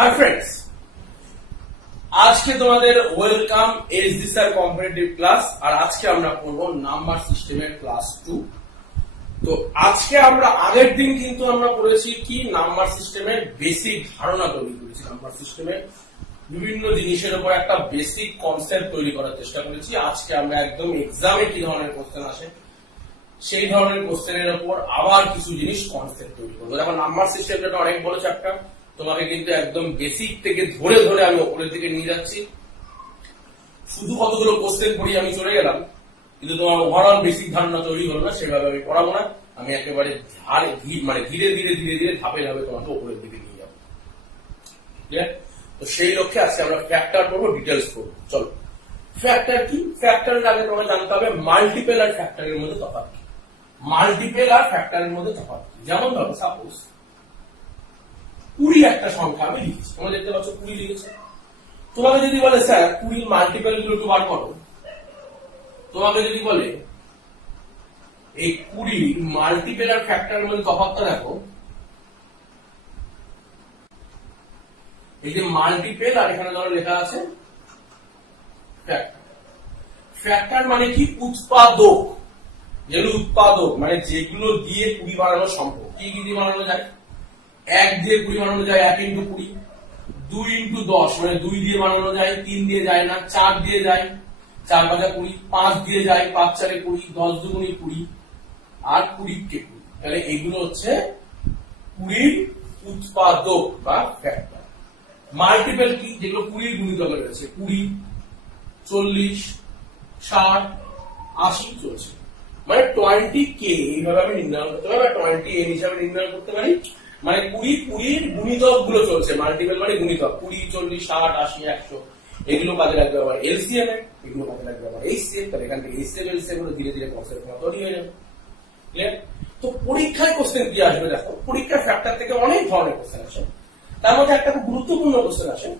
हाय friends, আজকে তোমাদের welcome HD sir competitive class. আর আজকে আমরা পড়বো নাম্বার সিস্টেমের ক্লাস 2। তো আজকে আমরা আগের দিন কিন্তু আমরা পড়েছি কি নাম্বার সিস্টেমের বেসিক ধারণা তৈরি করেছি, নাম্বার সিস্টেমের বিভিন্ন জিনিসের উপর একটা বেসিক কনসেপ্ট তৈরি করার চেষ্টা করেছি। আজকে আমরা একদম এক্সামে কি ধরনের কোশ্চেন আসে সেই ধরনের কোশ্চেনের উপর আবার কিছু জিনিস কনসেপ্ট তৈরি করবো। দেখো নাম্বার সিস্টেমটা অনেক বড় চ্যাপ্টার, তোমাকে কিন্তু একদম বেসিক থেকে ধরে ধরে আমি উপরের দিকে নিয়ে যাচ্ছি। শুধু কতগুলো কোশ্চেন পড়ি আমি চলে গেলাম, কিন্তু তোমার ওভারঅল বেসিক ধারণা তৈরি হলো না, সেভাবে আমি পড়াবো না। আমি একেবারে ধীরে ধীরে ধাপে ধাপে তোমাকে উপরের দিকে নিয়ে যাবো। তো সেই লক্ষ্যে আজকে আমরা ফ্যাক্টর পড়বো, ডিটেলস পড়বো। চলো, ফ্যাক্টর কি? ফ্যাক্টরের আগে তোমাকে জানতে হবে মাল্টিপল আর ফ্যাক্টরের মধ্যে তফাৎ কি। মাল্টিপল আর ফ্যাক্টরের মধ্যে তফাৎ কি? যেমন ধরো সাপোজ 20 একটা সংখ্যা আমি লিখেছি, তোমরা দেখতে পাচ্ছ 20 লিখেছে। তোমাকে যদি বলে স্যার 20 মাল্টিপল গুলো একটু বার করো, তোমাকে যদি বলে এই 20 মাল্টিপল আর ফ্যাক্টরের মধ্যে তফাৎটা দেখো, এই যে মাল্টিপল আর এখানে ধরো লেখা আছে ফ্যাক্টর। ফ্যাক্টর মানে কি? উৎপাদক। যেগুলো উৎপাদক মানে যেগুলো দিয়ে 20 বানানো সম্ভব। কি কি দিয়ে বানানো যায়? 1 দিয়ে 20 বানানো যায়, 1 × 20। 2 × 10 মানে 2 দিয়ে বানানো যায়, 3 দিয়ে যায় না, 4 দিয়ে যায়, 4 × 5 = 20, 5 দিয়ে যায়, 5 × 4 = 20, 10 × 2 = 20, আর 20 × 20। তাহলে এইগুলো হচ্ছে 20 উৎপাদক বা ফ্যাক্টর। মাল্টিপল কি? যেগুলো 20 গুণিতকে রয়েছে, 20, 40, 60, 80 চলছে, মানে 20k এইভাবে আমি নির্ণয় করতে পারি, বা 20n হিসাবে নির্ণয় করতে পারি। মানে 20 গুণিতক গুলো চলছে, মাল্টিপল মানে গুণিতক 20, 40, 60, 80, 100। এগুলো কাজে লাগবে আবার এলসিএম এ, এগুলো কাজে লাগবে আবার এইচসিএফ। তাহলে এখান থেকে এইচসিএফ এলসিএম গুলো ধীরে ধীরে কনসেপ্ট তৈরি হয়ে যাবে। ক্লিয়ার? তো পরীক্ষায় কোশ্চেন কি আসবে দেখো, পরীক্ষার ফ্যাক্টর থেকে অনেক ধরনের কোশ্চেন আসে। তার মধ্যে একটা খুব গুরুত্বপূর্ণ কোশ্চেন আসে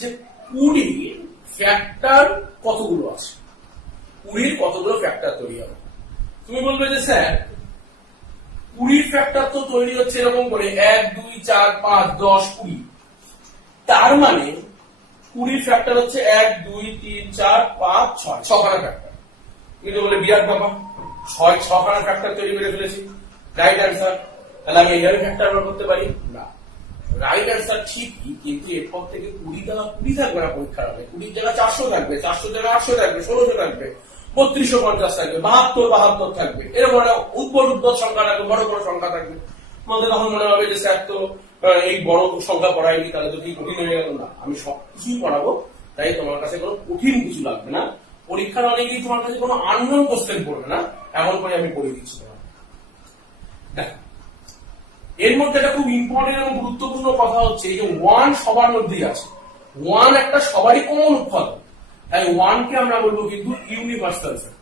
যে 20 ফ্যাক্টর কতগুলো আছে, 20 কতগুলো ফ্যাক্টর তৈরি হবে। তুমি বলবে যে স্যার 20 ফ্যাক্টর তো তৈরি হচ্ছে এরকম করে 1, 2, 4, 5, 10, 20। তার মানে 20 ফ্যাক্টর হচ্ছে 1, 2, 3, 4, 5, 6, 6খানা ফ্যাক্টর। কিন্তু বলে বিরাট ব্যাপার, 6খানা ফ্যাক্টর তৈরি করে ফেলেছি, রাইট অ্যান্সার। তাহলে আমি এইভাবে ফ্যাক্টর বার করতে পারি না। রাইট অ্যান্সার ঠিকই, কিন্তু এরপর থেকে 20 জায়গা 20 থাকবে না পরীক্ষার হলে, 20 জায়গা 400 থাকবে, 400 জায়গা 800 থাকবে, 1600 থাকবে, 3250 থাকবে, 72 থাকবে, এরকম উদ্ভট সংখ্যা থাকবে, বড় বড় সংখ্যা থাকবে। আমাদের তখন মনে হবে যে স্যার তো এই বড় সংখ্যা পড়াইনি, তাহলে তো কি কঠিন হয়ে গেল? না, আমি সবকিছুই পড়াবো, তাই তোমার কাছে কোনো কঠিন কিছু লাগবে না। পরীক্ষার অনেকেই তোমার কাছে কোনো আননোন কোশ্চেন পড়বে না, এমন করে আমি পড়িয়ে দিচ্ছি তোমার। দেখো, এর মধ্যে একটা খুব ইম্পর্টেন্ট এবং গুরুত্বপূর্ণ কথা হচ্ছে এই যে 1 সবার মধ্যেই আছে। 1 একটা সবারই কমন উৎপাদক, তাই 1 কে আমরা বলবো কিন্তু ইউনিভার্সাল ফ্যাক্টর।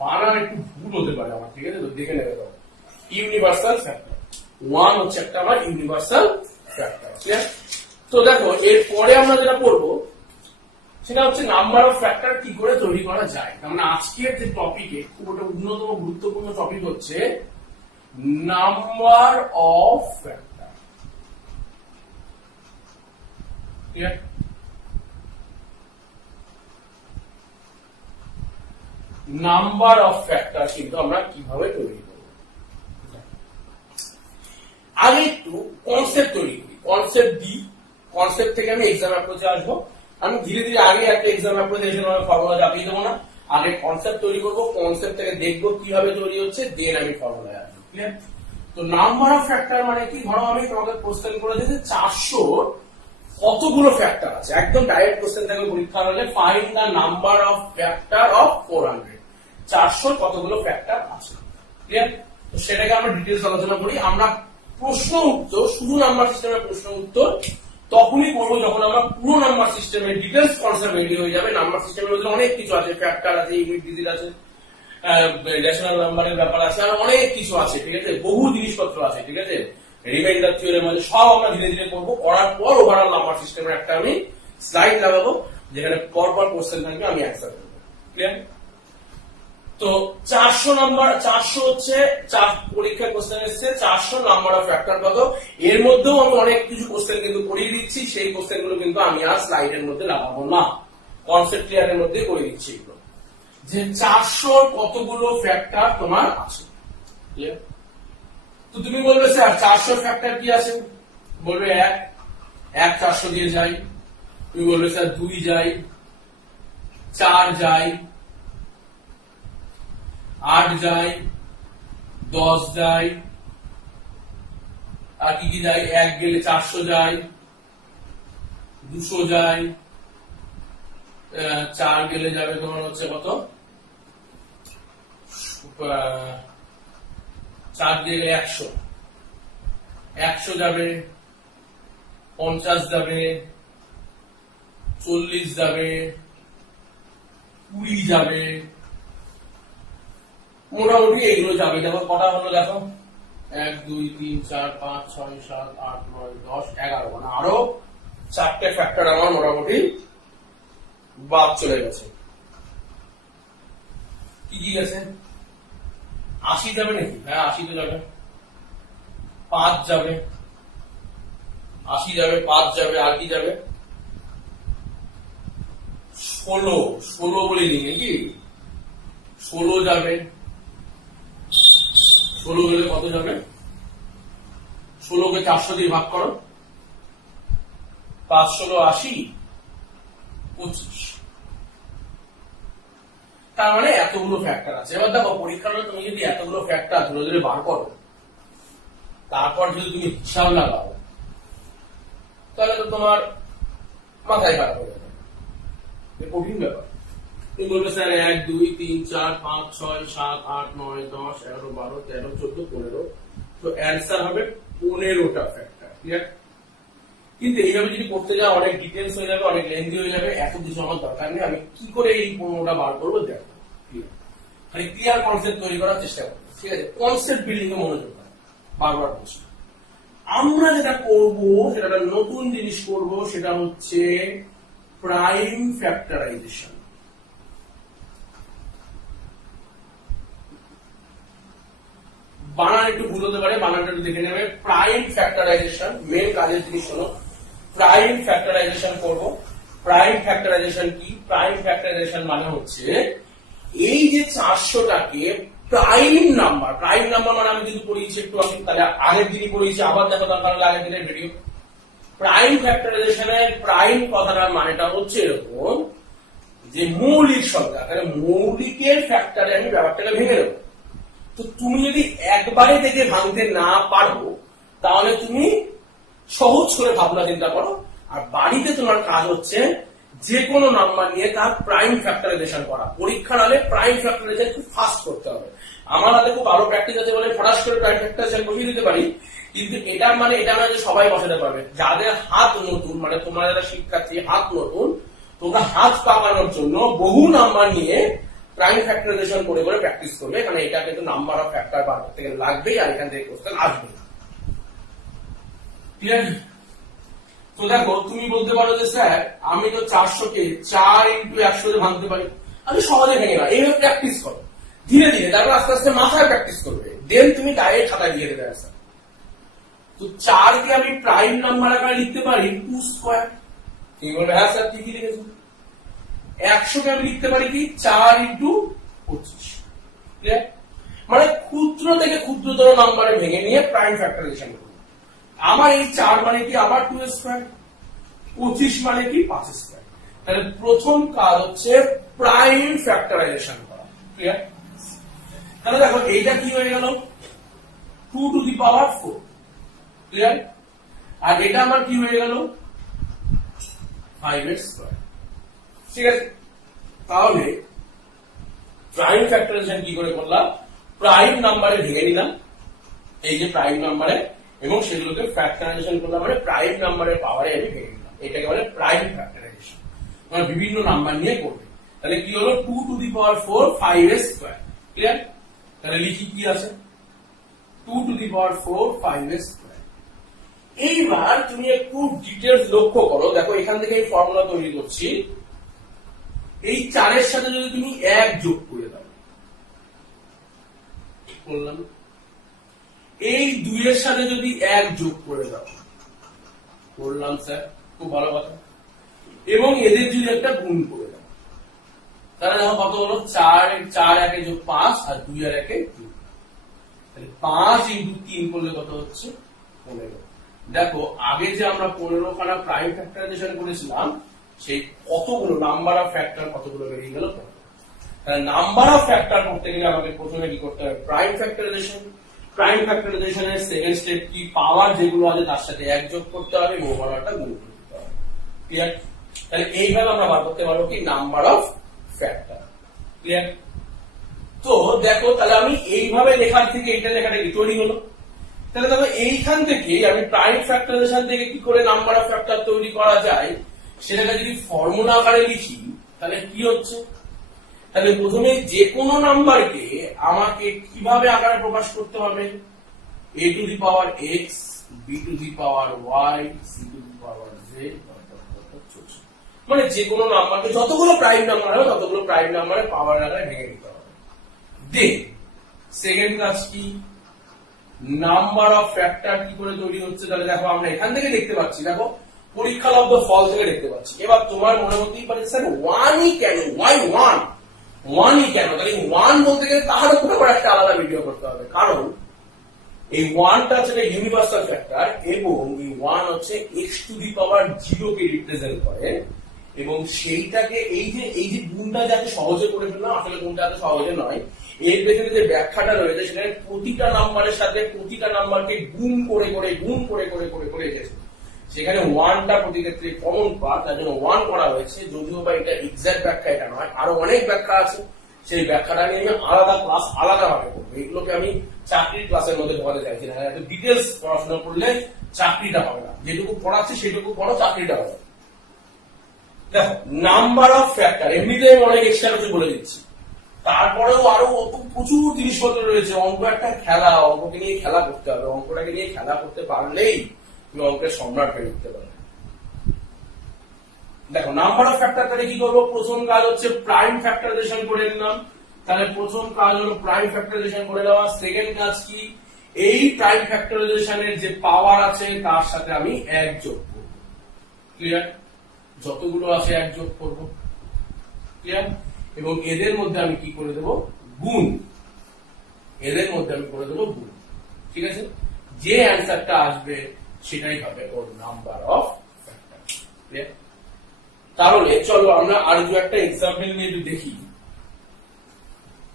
বানান একটু ভুল হতে পারে আমার, ঠিক আছে? তো দেখে নেবে তো, ইউনিভার্সাল ফ্যাক্টর 1 হচ্ছে একটা আমার ইউনিভার্সাল ফ্যাক্টর। ক্লিয়ার? তো দেখো, এরপরে আমরা যেটা পড়বো সেটা হচ্ছে নাম্বার অফ ফ্যাক্টর কি করে তৈরি করা যায়। তার মানে আজকের যে টপিকে খুব একটা অন্যতম গুরুত্বপূর্ণ টপিক হচ্ছে number of factor. Clear? Number of factor কিন্তু আমরা কিভাবে তৈরি করব, আগে একটু কনসেপ্ট তৈরি করি, কনসেপ্ট দিই, কনসেপ্ট থেকে আমি এক্সাম অ্যাপ্রোচে আসবো। আমি ধীরে ধীরে আগে একটা এক্সাম অ্যাপ্রোচে এসে ফর্মুলা চাপিয়ে দেবো না, আগে কনসেপ্ট তৈরি করবো, কনসেপ্ট থেকে দেখবো কিভাবে তৈরি হচ্ছে, দেন আমি ফর্মুলায় আসবো। ক্লিয়ার? তো নাম্বার অফ ফ্যাক্টর মানে কি? ধরো আমি তোমাকে কোশ্চেন করে দিয়েছি 400 কতগুলো ফ্যাক্টর আছে, একদম ডাইরেক্ট কোশ্চেন থেকে পরীক্ষা হলে find the number of factor of 400। 400 কতগুলো ফ্যাক্টর আছে। ক্লিয়ার? তো সেটাকে আমরা ডিটেইলস আলোচনা করি। আমরা প্রশ্ন উত্তর, শুধু নাম্বার সিস্টেমের প্রশ্ন উত্তর তখনই করবো যখন আমরা পুরো নাম্বার সিস্টেমের ডিটেইলস কনসেপ্ট রেডি হয়ে যাবে। নাম্বার সিস্টেমের মধ্যে অনেক কিছু আছে, ফ্যাক্টর আছে, ইউনিট ডিজিট আছে, রেশনাল নাম্বারের ব্যাপার আছে, আর অনেক কিছু আছে, ঠিক আছে? বহু জিনিসপত্র আছে, ঠিক আছে? রিমাইন্ডার থিওরেম আছে, সব আমরা ধীরে ধীরে করবো। করার পর ওভারঅল নাম্বার সিস্টেমের একটা আমি স্লাইড লাগাবো, যেখানে পরপর কোশ্চেন থাকবে, আমি অ্যান্সার করবো। ক্লিয়ার? তো 400 নাম্বার, 400 হচ্ছে পরীক্ষা কোশ্চেন এসেছে 400 নাম্বার অফ ফ্যাক্টর কত। এর মধ্যেও আমি অনেক কিছু কোশ্চেন কিন্তু করিয়ে দিচ্ছি, সেই কোশ্চেন গুলো কিন্তু আমি আর স্লাইডের মধ্যে লাগাবো না, কনসেপ্ট ক্লিয়ারের মধ্যে করে দিচ্ছি এগুলো, যে 400 কতগুলো ফ্যাক্টর তোমার আছে। তো তুমি বলবে স্যার 400 ফ্যাক্টর কি আছে, বলবে 1 400 দিয়ে যাই, তুমি বলবে স্যার 2 যাই, 4 যাই, 8 যাই, 10 যাই, আর কি কি যাই, 1 গেলে 400 যাই, 200 যাই, 4 গেলে যাবে তোমার হচ্ছে কত, 4 গেলে 100, 100 যাবে, 50 যাবে, 40 যাবে, 20 যাবে, মোটামুটি এগুলো যাবে। দেখো কটা হলো, দেখো 1 2 3 4 5 6 7 8 9 10 11, মানে আরো 4টে ফ্যাক্টর আমার মোটামুটি বাদ চলে গেছে। কি কি গেছে, 80 যাবে নাকি, হ্যাঁ 80 তো যাবে, 5 যাবে, 80 যাবে, 5 যাবে, আর কি যাবে, 16 বলিনি নাকি, 16 যাবে, 16 গেলে কত যাবে, 16 কে 400 দিয়ে ভাগ করো, 5 16 80, 25। তার মানে এতগুলো ফ্যাক্টর আছে। এবার দেখো পরীক্ষার তুমি যদি এতগুলো ফ্যাক্টর ধরে ধরে বার করো, তারপর যদি তুমি হিসাব লাগাও, তাহলে তো তোমার মাথায় খারাপ হয়ে যাবে, কঠিন ব্যাপার। তুমি বলবে স্যার 1 2 3 4 5 6 7 8 9 10 11 12 13 14 15, তো অ্যান্সার হবে 15টা ফ্যাক্টর। ক্লিয়ার? কিন্তু এইভাবে যদি করতে যাও অনেক ডিটেলস হয়ে যাবে, অনেক লেন্থি হয়ে যাবে, এত কিছু আমার দরকার নেই। আমি কি করে এই 15টা বার করবো দেখো, খালি ক্লিয়ার কনসেপ্ট তৈরি করার চেষ্টা করবো। ঠিক আছে, কনসেপ্ট বিল্ডিং এ মনোযোগ দাও, বারবার বলছি। আমরা যেটা করব সেটা নতুন জিনিস করব, সেটা হচ্ছে প্রাইম ফ্যাক্টরাইজেশন। বানান একটু ভুল হতে পারে, বানানটা একটু দেখে নেবে। প্রাইম ফ্যাক্টরাইজেশন মেন কাজের জিনিস হলো প্রাইম ফ্যাক্টরাইজেশন করব। প্রাইম ফ্যাক্টরাইজেশন কি? প্রাইম ফ্যাক্টরাইজেশন মানে হচ্ছে এই যে 400টাকে প্রাইম নাম্বার, প্রাইম নাম্বার মানে আমি কিন্তু পড়িয়েছি একটু, আমি তাহলে আগের দিনই পড়িয়েছি, আবার দেখো তাহলে আগের দিনের ভিডিও। প্রাইম ফ্যাক্টরাইজেশনের প্রাইম কথাটার মানেটা হচ্ছে এরকম যে মৌলিক সংখ্যা, তাহলে মৌলিকের ফ্যাক্টরে আমি ব্যাপারটাকে ভেঙে দেবো। তো তুমি যদি একবারে দেখে ভাঙতে না পারো, তাহলে তুমি সহজ করে ভাবনা চিন্তা করো, আর বাড়িতে তোমার কাজ হচ্ছে যে কোনো নাম্বার নিয়ে তার প্রাইম ফ্যাক্টরাইজেশন করা। পরীক্ষার হলে প্রাইম ফ্যাক্টরাইজেশন খুব ফাস্ট করতে হবে। আমার হাতে খুব ভালো প্র্যাকটিস আছে বলে ফটাস করে প্রাইম ফ্যাক্টরাইজেশন বসিয়ে দিতে পারি, কিন্তু এটার মানে এটা নয় যে সবাই বসাতে পারবে। যাদের হাত নতুন, মানে তোমরা যারা শিক্ষার্থী হাত নতুন, তোমরা হাত পাকানোর জন্য বহু নাম্বার নিয়ে প্রাইম ফ্যাক্টরাইজেশন করে করে প্র্যাকটিস করবে, কারণ এটা কিন্তু নাম্বার অফ ফ্যাক্টর বার করতে গেলে লাগবেই, আর এখান থেকে কোশ্চেন আসবে। ঠিক আছে, তো দেখো তুমি বলতে পারো যে স্যার আমি তো 400কে 4 × 100 ভাঙতে পারি। আমি সহজে ভেঙে না, এইভাবে প্র্যাকটিস করো ধীরে ধীরে, তারপর আস্তে আস্তে মাথায় প্র্যাকটিস করবে, দেন তুমি ডাইরেক্ট খাতায় লিখে দেবে স্যার। তো 4 কে আমি প্রাইম নাম্বার আকারে লিখতে পারি 2 স্কয়ার। তুমি বলবে হ্যাঁ স্যার ঠিকই লিখেছো। 100কে আমি লিখতে পারি কি 4 × 25। মানে ক্ষুদ্র থেকে ক্ষুদ্রতর নাম্বারে ভেঙে নিয়ে প্রাইম ফ্যাক্টরাইজেশন করবো। আমার এই 4 মানে কি আবার 2 স্কয়ার, 25 মানে কি 5 স্কয়ার। তাহলে প্রথম কাজ হচ্ছে প্রাইম ফ্যাক্টরাইজেশন করা। ক্লিয়ার? তাহলে দেখো এইটা কি হয়ে গেল 2⁴। ক্লিয়ার? আর এটা আমার কি হয়ে গেল 5 স্কয়ার। ঠিক আছে, তাহলে প্রাইম ফ্যাক্টরাইজেশন কি করে করলাম, প্রাইম নাম্বারে ভেঙে নিলাম এই যে প্রাইম নাম্বারে, এবং সেগুলোকে ফ্যাক্টরাইজেশন করলাম, মানে প্রাইম নাম্বারের পাওয়ারে আমি ভেঙে নিলাম। এটাকে বলে প্রাইম ফ্যাক্টরাইজেশন, মানে বিভিন্ন নাম্বার নিয়ে করবে। তাহলে কি হলো 2⁴ 5 স্কয়ার। ক্লিয়ার? তাহলে লিখি কি আছে 2⁴ 5 স্কয়ার। এইবার তুমি একটু ডিটেলস লক্ষ্য করো, দেখো এখান থেকে এই ফর্মুলা তৈরি করছি। এই 4 এর সাথে যদি তুমি 1 যোগ করে দাও, করলাম, এই 2 এর সাথে যদি 1 যোগ করে দাও, করলাম স্যার, খুব ভালো কথা, এবং এদের যদি একটা গুণ করে দাও, তাহলে দেখো কত হলো, 4 1 যোগ 5 আর 2 আর 1 2, তাহলে 5 ইন্টু 3 করলে কত হচ্ছে 15। দেখো আগে যে আমরা 15 খানা প্রাইম ফ্যাক্টরাইজেশন করেছিলাম, সেই কতগুলো নাম্বার অফ ফ্যাক্টর কতগুলো বেরিয়ে গেল। তাহলে নাম্বার অফ ফ্যাক্টর করতে গেলে আমাকে প্রথমে কি করতে হবে, প্রাইম ফ্যাক্টরাইজেশন। প্রাইম ফ্যাক্টরাইজেশনের সেকেন্ড স্টেপ কি, পাওয়ার যেগুলো আছে তার সাথে 1 যোগ করতে হবে এবং ওভারঅলটা গুণ করতে হবে। ক্লিয়ার? তাহলে এইভাবে আমরা বার করতে পারবো কি, নাম্বার অফ ফ্যাক্টর। ক্লিয়ার? তো দেখো তাহলে আমি এইভাবে লেখার থেকে এইটা লেখাটা কি তৈরি হলো। তাহলে দেখো এইখান থেকে আমি প্রাইম ফ্যাক্টরাইজেশন থেকে কি করে নাম্বার অফ ফ্যাক্টর তৈরি করা যায় সেটাকে যদি ফর্মুলা আকারে লিখি তাহলে কি হচ্ছে, তাহলে প্রথমে যে কোনো নাম্বারকে আমাকে কিভাবে আকারে প্রকাশ করতে হবে, a to the power x, b to the power y, c two the power z, মানে যে কোনো নাম্বারকে যতগুলো প্রাইম নাম্বার হবে ততগুলো প্রাইম নাম্বারের পাওয়ার আকারে ভেঙে দিতে হবে। দেন সেকেন্ড কাজ কি, নাম্বার অফ ফ্যাক্টর কি করে তৈরি হচ্ছে। তাহলে দেখো আমরা এখান থেকে দেখতে পাচ্ছি, দেখো পরীক্ষালব্ধ ফল থেকে দেখতে পাচ্ছি। এবার তোমার মনে হতেই পারে স্যার 1ই কেন, ওয়াই 1ই কেন, তাহলে 1 বলতে গেলে তার উপরে একটা আলাদা ভিডিও করতে হবে, কারণ এই 1টা হচ্ছে ইউনিভার্সাল ফ্যাক্টর এবং এই 1 হচ্ছে x two the power 0 K represent করে, এবং সেইটাকে এই যে গুণটা যাতে সহজে করে ফেললাম, আসলে গুণটা এত সহজে নয়, এর পেছনে যে ব্যাখ্যাটা রয়েছে সেখানে প্রতিটা নাম্বারের সাথে প্রতিটা নাম্বারকে গুণ করে এসেছে। সেখানে 1টা প্রতি ক্ষেত্রে কমন পার্ট, তার জন্য 1 করা হয়েছে, যদিও বা এটা এক্সাক্ট ব্যাখ্যা এটা নয়, আরো অনেক ব্যাখ্যা আছে, সেই ব্যাখ্যাটা নিয়ে আমি আলাদা ক্লাস আলাদাভাবে করবো। এগুলোকে আমি চাকরির ক্লাসের মধ্যে ঢোকাতে চাইছি না, এত ডিটেলস পড়াশোনা করলে চাকরিটা হবে না, যেটুকু পড়াচ্ছি সেটুকু পড়ো, চাকরিটা হবে। দেখো নাম্বার অফ ফ্যাক্টর এমনিতে আমি অনেক এক্সট্রা কিছু বলে দিচ্ছি, তারপরেও আরো প্রচুর জিনিসপত্র রয়েছে। অঙ্ক একটা খেলা, অঙ্ককে নিয়ে খেলা করতে হবে, অঙ্কটাকে নিয়ে খেলা করতে পারলেই তুমি অঙ্কের সম্রাট হয়ে উঠতে পারবে। দেখো নাম্বার অফ ফ্যাক্টর তাহলে কি করবো, প্রথম কাজ হচ্ছে প্রাইম ফ্যাক্টরাইজেশন করে নিলাম, তাহলে প্রথম কাজ হলো প্রাইম ফ্যাক্টরাইজেশন করে দেওয়া। সেকেন্ড কাজ কি, এই প্রাইম ফ্যাক্টরাইজেশনের যে পাওয়ার আছে তার সাথে আমি 1 যোগ করব। ক্লিয়ার? যতগুলো আছে 1 যোগ করব। ক্লিয়ার? এবং এদের মধ্যে আমি কি করে দেব, গুণ। এদের মধ্যে আমি করে দেব গুণ। ঠিক আছে? যে অ্যান্সারটা আসবে সেটাই হবে ওর নাম্বার অফ ফ্যাক্টর। ক্লিয়ার? তাহলে চলো আমরা আর দু একটা এক্সাম্পল নিয়ে একটু দেখি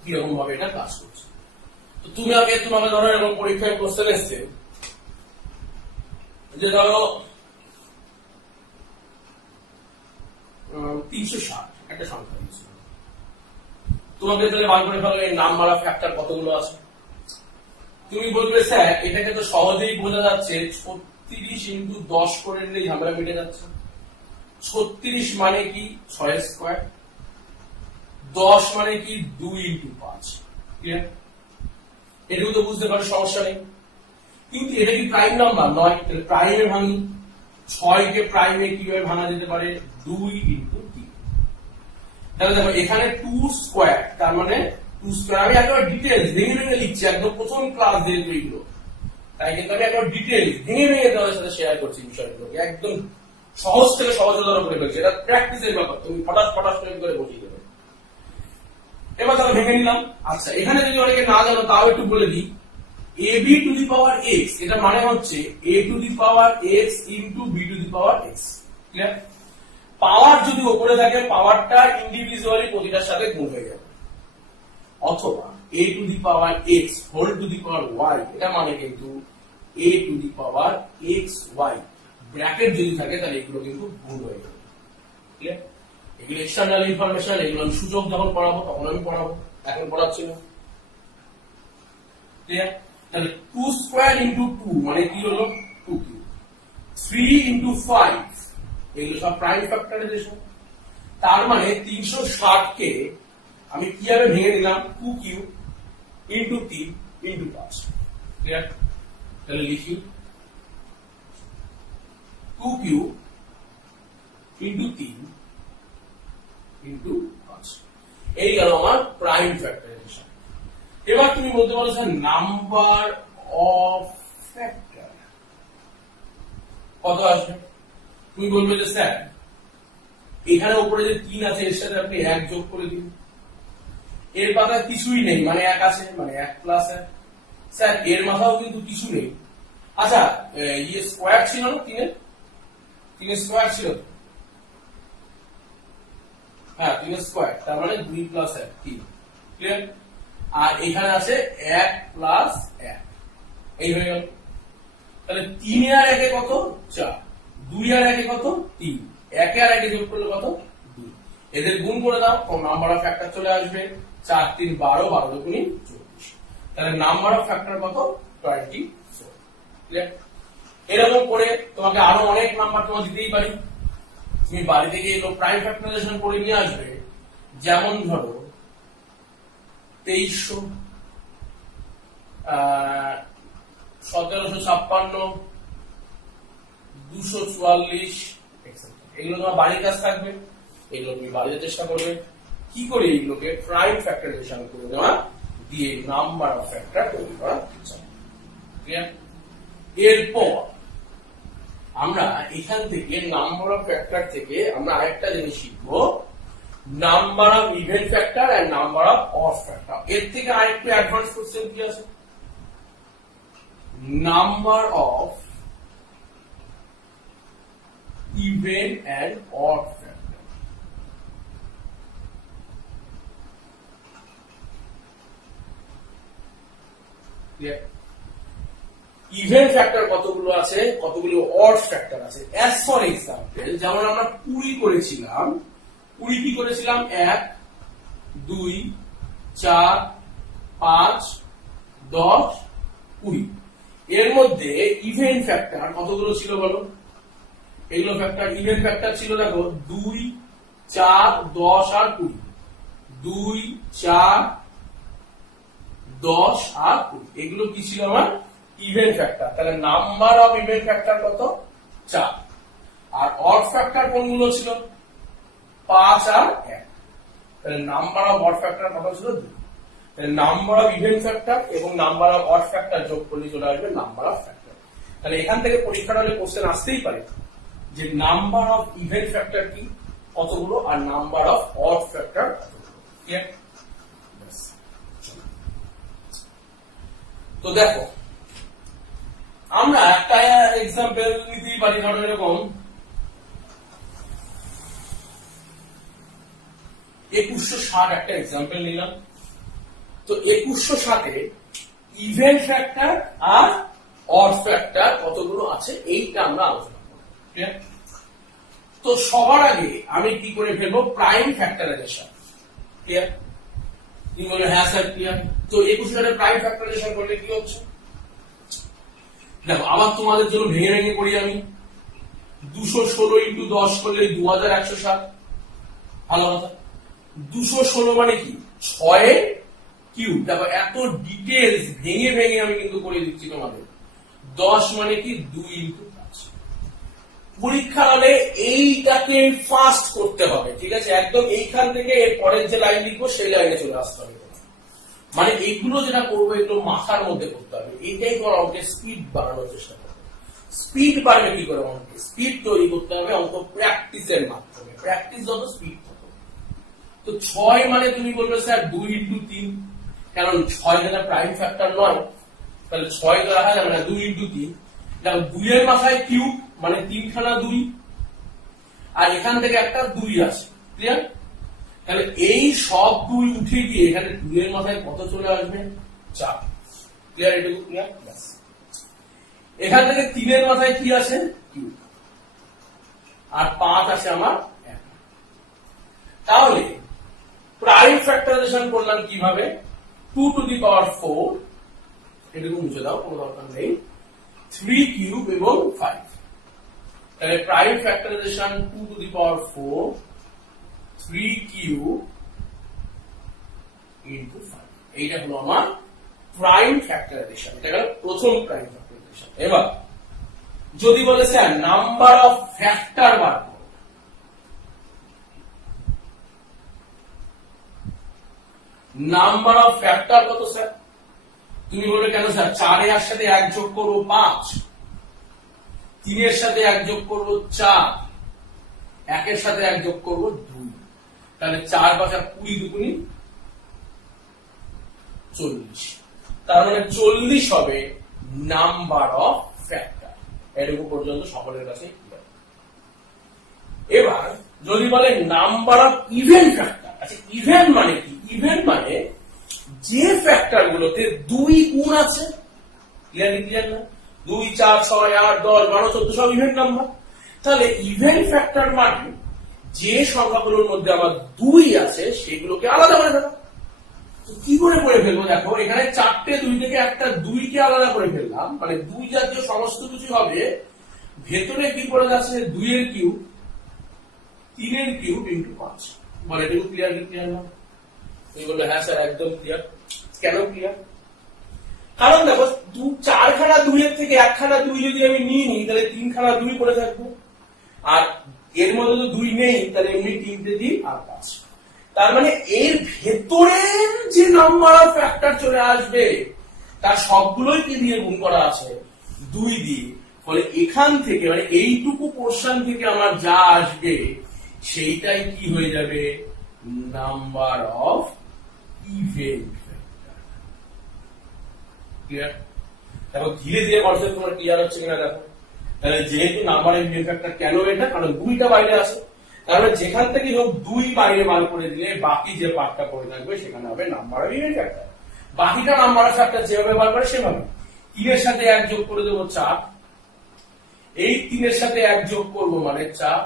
কিরকম ভাবে এটা কাজ করছে। তো তোমাকে ধরো এরকম পরীক্ষায় কোশ্চেন এসছে যে ধরো 360 একটা সংখ্যা দিয়েছে, তোমাকে তাহলে বার করে ফেলো এই নাম্বার অফ ফ্যাক্টর কতগুলো আছে। তুমি বলবে স্যার এটাকে তো সহজেই বোঝা যাচ্ছে, 36 ইন্টু 10 করে নিলে ঝামেলা মিটে যাচ্ছে। 36 মানে কি 6 স্কয়ার, 10 মানে কি 2 ইন্টু 5। ক্লিয়ার? এটুকু তো বুঝতে পারো, সমস্যা নেই। কিন্তু এটা কি প্রাইম নাম্বার নয়, প্রাইমে ভাঙি। 6 কে প্রাইমে কিভাবে ভাঙা যেতে পারে, 2 ইন্টু 3। তাহলে দেখো এখানে 2 স্কয়ার, তার মানে 2 স্কয়ার। আমি একবার ডিটেইলস ভেঙে লিখছি, একদম প্রথম ক্লাস যেহেতু এগুলো, তাই কিন্তু আমি একবার ডিটেইলস ভেঙে তোমাদের সাথে শেয়ার করছি বিষয়গুলোকে, একদম সহজ থেকে সহজতর করে ফেলছি। এটা প্র্যাকটিসের ব্যাপার, তুমি ফটাস করে বসিয়ে দেবে। এবার তাহলে ভেঙে নিলাম। আচ্ছা এখানে যদি অনেকে না জানো তাও একটু বলে দিই, ab to the power x, এটা মানে হচ্ছে a to the power x into b to the power x। Clear? Power যদি উপরে থাকে পাওয়ারটা ইন্ডিভিজুয়ালি প্রতিটার সাথে গুণ হয়ে যাবে, অথবা a to the power x whole to the power y, এটা মানে কিন্তু a to the power x y, bracket যদি থাকে তাহলে এগুলো কিন্তু গুণ হয়ে যাবে। ক্লিয়ার? এগুলো এক্সটার্নাল ইনফরমেশন, এগুলো আমি সূচক যখন পড়াবো তখন আমি পড়াবো, এখন পড়াচ্ছি না। ক্লিয়ার? তাহলে 2 স্কয়ার ইন্টু 2 মানে কি হলো 2 কিউব, 3 ইন্টু 5 এগুলো সব প্রাইম ফ্যাক্টরাইজেশন। তার মানে 360 কে আমি কিভাবে ভেঙে নিলাম, 2 কিউব ইন্টু 3 ইন্টু 5। ক্লিয়ার? তাহলে লিখি 2 কিউব ইন্টু 3 ইন্টু 5, এই গেল আমার প্রাইম ফ্যাক্টরাইজেশন। এবার তুমি বলতে পারো স্যার নাম্বার অফ ফ্যাক্টর কত আসবে? তুমি বলবে যে স্যার এখানে উপরে যে 3 আছে এর সাথে আপনি 1 যোগ করে দিন, এর পাতায় কিছুই নেই মানে 1 আছে মানে 1 প্লাস 1। স্যার এর মাথাও কিন্তু কিছু নেই। আচ্ছা ইয়ে স্কোয়ার ছিল না 3 স্কোয়ার ছিল, হ্যাঁ 3 স্কোয়ার তার মানে 2 প্লাস 1 3, ক্লিয়ার? আর এখানে আছে 1 প্লাস 1, এই হয়ে গেল। তাহলে 3 আর 1 এ কত 4, 2 আর 1 এ কত 3, 1 আর 1 এ যোগ করলে কত 2, এদের গুণ করে দাও তো নাম্বার অফ ফ্যাক্টর চলে আসবে 4 3 12, 12 দুগুণী 24। তাহলে নাম্বার অফ ফ্যাক্টর কত 24, ক্লিয়ার? এরকম করে তোমাকে আরো অনেক নাম্বার তোমার দিতেই পারি, তুমি বাড়ি থেকে এগুলো প্রাইম ফ্যাক্টরাইজেশন করে নিয়ে আসবে। যেমন ধরো 2300, 1756, 244, এগুলো তোমার বাড়ির কাজ থাকবে, এগুলো তুমি বাড়িতে চেষ্টা করবে কি করে এইগুলোকে প্রাইম ফ্যাক্টরাইজেশন করে দেওয়া দিয়ে নাম্বার অফ ফ্যাক্টর তৈরি করা যায়। এরপর আমরা এখান থেকে নাম্বার অফ ফ্যাক্টর থেকে আমরা আরেকটা জিনিস শিখবো, number of even factor and number of odd factor. এর থেকে আরেকটু অ্যাডভান্স কোশ্চেন কি আছে, number of even and odd factor. Even factor কতগুলো আছে, কতগুলো অড ফ্যাক্টর আছে। অ্যাজ ফর এক্সাম্পল যেমন আমরা 20 করেছিলাম, 20 কি করেছিলাম 1 2 4 5 10 20। এর মধ্যে ইভেন ফ্যাক্টর কতগুলো ছিল বলো? এগুলো ফ্যাক্টর ইভেন ফ্যাক্টর ছিল দেখো 2 4 10 আর 20, 2 4 10 আর 20 এগুলো কি ছিল আমার ইভেন ফ্যাক্টর। তাহলে নাম্বার অফ ইভেন ফ্যাক্টর কত 4। আর অড ফ্যাক্টর কোনগুলো ছিল 5 আর 1। তাহলে নাম্বার অফ অড ফ্যাক্টর কত ছিল 2। তাহলে নাম্বার অফ ইভেন ফ্যাক্টর এবং নাম্বার অফ অড ফ্যাক্টর যোগ করলে চলে আসবে নাম্বার অফ ফ্যাক্টর। তাহলে এখান থেকে পরীক্ষার হলে কোশ্চেন আসতেই পারে যে নাম্বার অফ ইভেন ফ্যাক্টর কি কতগুলো আর নাম্বার অফ অড ফ্যাক্টর কতগুলো। ক্লিয়ার? তো দেখো আমরা একটা এক্সাম্পল নিতেই পারি, ধরো এরকম 2160 একটা এক্সাম্পল নিলাম। তো 2160 এ ইভেন ফ্যাক্টর আর অড ফ্যাক্টর কতগুলো আছে এইটা আমরা আলোচনা করব। ক্লিয়ার? তো সবার আগে আমি কি করে ফেলবো প্রাইম ফ্যাক্টরাইজেশন। ক্লিয়ার? তুমি বলে হ্যাঁ স্যার ক্লিয়ার। তো 2160 প্রাইম ফ্যাক্টরাইজেশন করলে কি হচ্ছে দেখো, আবার তোমাদের জন্য ভেঙে ভেঙে করি আমি। 216 ইন্টু 10 করলে 2160, ভালো কথা। 216 মানে কি 6 কিউব। দেখো এত ডিটেলস ভেঙে ভেঙে আমি কিন্তু করে দিচ্ছি তোমাদের। 10 মানে কি 2 ইন্টু 5। পরীক্ষা হলে এইটাকে ফাস্ট করতে হবে, ঠিক আছে? একদম এইখান থেকে এর পরের যে লাইন লিখবো সেই লাইনে চলে আসতে হবে। মানে এইগুলো যেটা করবো এগুলো মাথার মধ্যে করতে হবে। এটাই তোমার অঙ্কের স্পিড বাড়ানোর চেষ্টা করবে। স্পিড বাড়বে কি করে অঙ্কে? স্পিড তৈরি করতে হবে অঙ্ক প্র্যাকটিসের মাধ্যমে। প্র্যাকটিস যত স্পিড তত। তো 6 মানে তুমি বলবে স্যার 2 ইন্টু 3, কারণ 6 যেটা প্রাইম ফ্যাক্টর নয় তাহলে 6 তো রাখা যাবে না, 2 ইন্টু 3। দেখো 2 এর মাথায় কিউব মানে 3 খানা 2, আর এখান থেকে একটা 2 আছে। ক্লিয়ার? তাহলে এই সব 2 উঠে গিয়ে এখানে 2 এর মাথায় কত চলে আসবে 4। ক্লিয়ার? এটুকু ক্লিয়ার? এখান থেকে 3 এর মাথায় কি আছে কিউব, আর 5 আছে আমার 1। তাহলে প্রাইম ফ্যাক্টরাইজেশন করলাম কিভাবে? 2 টু দি পাওয়ার 4, এটুকু মুছে দাও কোনো দরকার নেই, 3 কিউব এবং 5। তাহলে prime factorisation 2 two the power 4 3 cube into 5, এইটা হলো আমার প্রাইম ফ্যাক্টরাইজেশন। এটা গেল প্রথম প্রাইম ফ্যাক্টরাইজেশন। এবার যদি বলে স্যার নাম্বার অফ ফ্যাক্টর বার করো, নাম্বার অফ ফ্যাক্টর কত স্যার? তুমি বলবে কেন স্যার 4 এর সাথে 1 যোগ করবো 5, 3 এর সাথে 1 যোগ করবো 4, 1 এর সাথে 1 যোগ করবো 2, তাহলে 4 5 20 দুগুনি 40, তার মানে 40 হবে নাম্বার অফ ফ্যাক্টর। এটুকু পর্যন্ত সকলের কাছে। এবার যদি বলে নাম্বার অফ ইভেন ফ্যাক্টর, আচ্ছা ইভেন মানে কি? ইভেন মানে যে ফ্যাক্টর গুলোতে 2 গুণ আছে, ক্লিয়ার না? 2 4 6 8 10 12 14 সব ইভেন নাম্বার। তাহলে ইভেন ফ্যাক্টর মানে যে সংখ্যাগুলোর মধ্যে আমার 2 আছে সেগুলোকে আলাদা করে ফেলা। কি করে করে ফেলবো? দেখো এখানে 4টে 2 থেকে একটা 2 কে আলাদা করে ফেললাম, মানে 2 জাতীয় সমস্ত কিছু হবে। ভেতরে কি পড়ে যাচ্ছে? 2 এর কিউব, 3 এর কিউব ইন্টু 5। বলে এটুকু ক্লিয়ার না? তুমি বলবে হ্যাঁ স্যার একদম ক্লিয়ার। কেন ক্লিয়ার? কারণ দেখো 4 খানা 2 এর থেকে 1 খানা 2 যদি আমি নিয়ে নিই তাহলে 3 খানা 2 পড়ে থাকবে, আর এর মধ্যে তো 2 নেই, তাহলে এমনি 3টে দিই আর 5। তার মানে এর ভেতরের যে নাম্বার অফ ফ্যাক্টর চলে আসবে তার সবগুলোই কি দিয়ে গুণ করা আছে? 2 দিয়ে। ফলে এখান থেকে মানে এইটুকু পোরশন থেকে আমার যা আসবে সেইটাই কি হয়ে যাবে? Number of even factor. Clear? দেখো ধীরে ধীরে কনসেপ্ট তোমার ক্লিয়ার হচ্ছে কিনা দেখো। তাহলে যেহেতু নাম্বার অফ ইভেন ফ্যাক্টর কেন এটা? কারণ 2টা বাইরে আছে, তাহলে যেখান থেকে হোক 2 বাইরে বার করে দিলে বাকি যে পার্টটা পড়ে থাকবে সেখানে হবে নাম্বার অফ ইভেন ফ্যাক্টর। বাকিটা নাম্বার অফ ফ্যাক্টর যেভাবে বার করে সেভাবে 3 এর সাথে 1 যোগ করে দেবো 4, এই 3 এর সাথে 1 যোগ করবো মানে 4,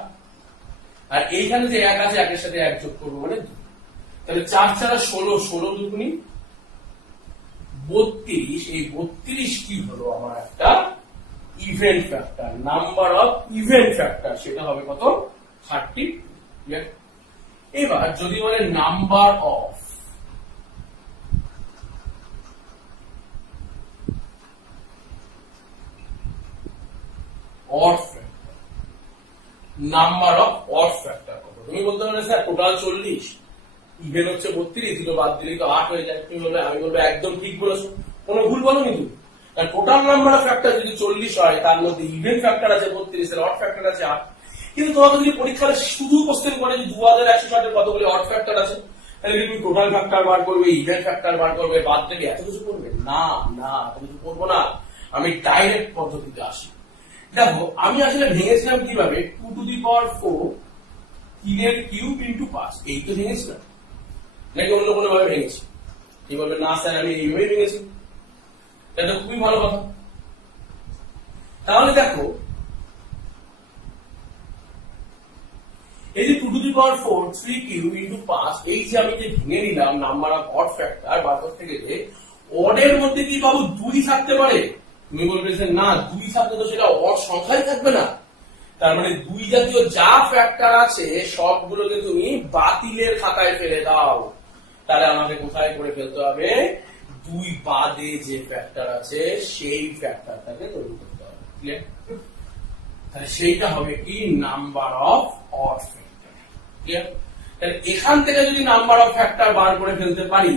আর এইখানে যে 1 আছে 1 এর সাথে 1 যোগ করবো মানে 2। তাহলে 4 4 16, 16 দুগুনি 32। এই 32 কি হলো? আমার একটা even factor, number of even factor, সেটা হবে কত? 30। এবার যদি বলে number of odd factor, number of odd factor কত? তুমি বলতে পারো স্যার টোটাল 40, ইভেন হচ্ছে 32, দুটো বাদ দিলেই তো 8 হয়ে যায়। তুমি বলবে, আমি বলবো একদম ঠিক বলেছো, কোনো ভুল বলো কিন্তু। টোটাল নাম্বার অফ ফ্যাক্টর যদি 40 হয় তার মধ্যে ইভেন ফ্যাক্টর আছে 32, এর অড ফ্যাক্টর আছে 8। কিন্তু তোমাকে যদি পরীক্ষায় শুধু কোশ্চেন করে যে 2160 এর কতগুলো অড ফ্যাক্টর আছে, তাহলে তুমি টোটাল ফ্যাক্টর বার করবে, ইভেন ফ্যাক্টর বার করবে, বাদ দেবে, এত কিছু করবে না। এত কিছু করবো না, আমি ডাইরেক্ট পদ্ধতিতে আসি। দেখো আমি আসলে ভেঙেছিলাম কিভাবে? 2 টু দি পাওয়ার 4 3 এর কিউব ইন্টু 5, এই তো ভেঙেছিলাম, নাকি অন্য কোনো ভাবে ভেঙেছি? কি বলবে না স্যার আমি এইভাবেই ভেঙেছি, এটা খুবই ভালো কথা। তাহলে দেখো এই যে 2 two the power 4 3 cube into 5, এই যে আমি যে ভেঙে নিলাম নাম্বার অফ অড ফ্যাক্টর বার করতে গেলে অডের মধ্যে কি পাবো? 2 থাকতে পারে। তুমি বলবে যে না 2 থাকলে তো সেটা অড সংখ্যাই থাকবে না। তার মানে 2 জাতীয় যা ফ্যাক্টর আছে সবগুলোকে তুমি বাতিলের খাতায় ফেলে দাও। তাহলে আমাকে কোথায় করে ফেলতে হবে? 2 বাদে যে ফ্যাক্টর আছে সেই ফ্যাক্টরটাকে তৈরি করতে হবে। ক্লিয়ার? তাহলে সেইটা হবে কি? Number of odd factor. Clear? তাহলে এখান থেকে যদি নাম্বার অফ ফ্যাক্টর বার করে ফেলতে পারি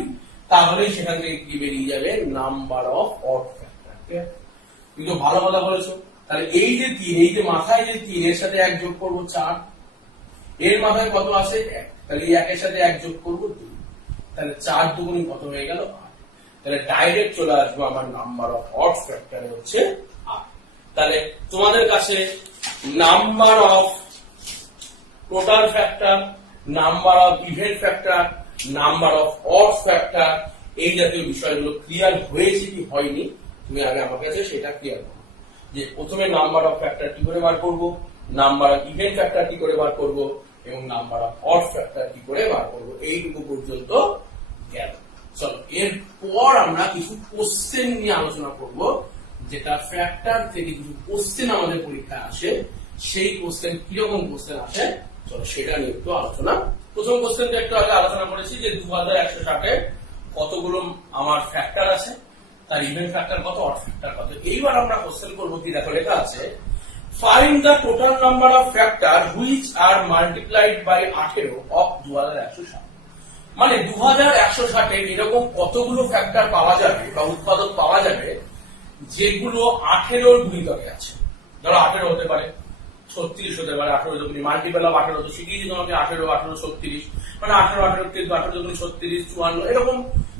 তাহলে সেখান থেকে কি বেরিয়ে যাবে? Number of odd factor. Clear? তুমি তো ভালো কথা বলেছো। তাহলে এই যে 3, এই যে মাথায় যে 3 এর সাথে 1 যোগ করবো 4, এর মাথায় কত আছে? 1, তাহলে এই 1 এর সাথে 1 যোগ করবো 2, তাহলে 4 দুগুণ কত হয়ে গেল? 8। তাহলে ডাইরেক্ট চলে আসবো আমার নাম্বার অফ অড ফ্যাক্টর হচ্ছে 8। তাহলে তোমাদের কাছে number of total factor, number of even factor, number of odd factor, এই জাতীয় বিষয়গুলো ক্লিয়ার হয়েছে কি হয়নি তুমি আগে আমার কাছে সেটা ক্লিয়ার করো। যে প্রথমে নাম্বার অফ ফ্যাক্টর কি করে বার করবো, নাম্বার অফ ইভেন ফ্যাক্টর কি করে বার করবো, এবং নাম্বার অফ অড ফ্যাক্টর কি করে বার করবো, এইটুকু পর্যন্ত গেল। চলো এরপর আমরা কিছু কোশ্চেন নিয়ে আলোচনা করব, যেটা ফ্যাক্টর থেকে কিছু কোশ্চেন আমাদের পরীক্ষায় আসে, সেই কোশ্চেন কিরকম কোশ্চেন আসে চলো সেটা নিয়ে একটু আলোচনা। প্রথম কোশ্চেনটা একটু আগে আলোচনা করেছি যে 2160 এ কতগুলো আমার ফ্যাক্টর আছে, তার ইভেন ফ্যাক্টর কত, অড ফ্যাক্টর কত। এইবার আমরা কোশ্চেন করবো কি, দেখো লেখা আছে find the total number of factor which are multiplied by 18 of 2160। মানে 2160 এরকম কতগুলো ফ্যাক্টর পাওয়া যাবে বা উৎপাদক পাওয়া যাবে যেগুলো 18 গুণিতকে আছে। ধরো 18 হতে পারে, 36 হতে পারে, 18 দুগুণী মাল্টিপল অফ 18 তো শিখিয়েছি তোমাকে, 18 18 36 মানে 18 18 কে 18 দুগুণী 36 54 এরকম,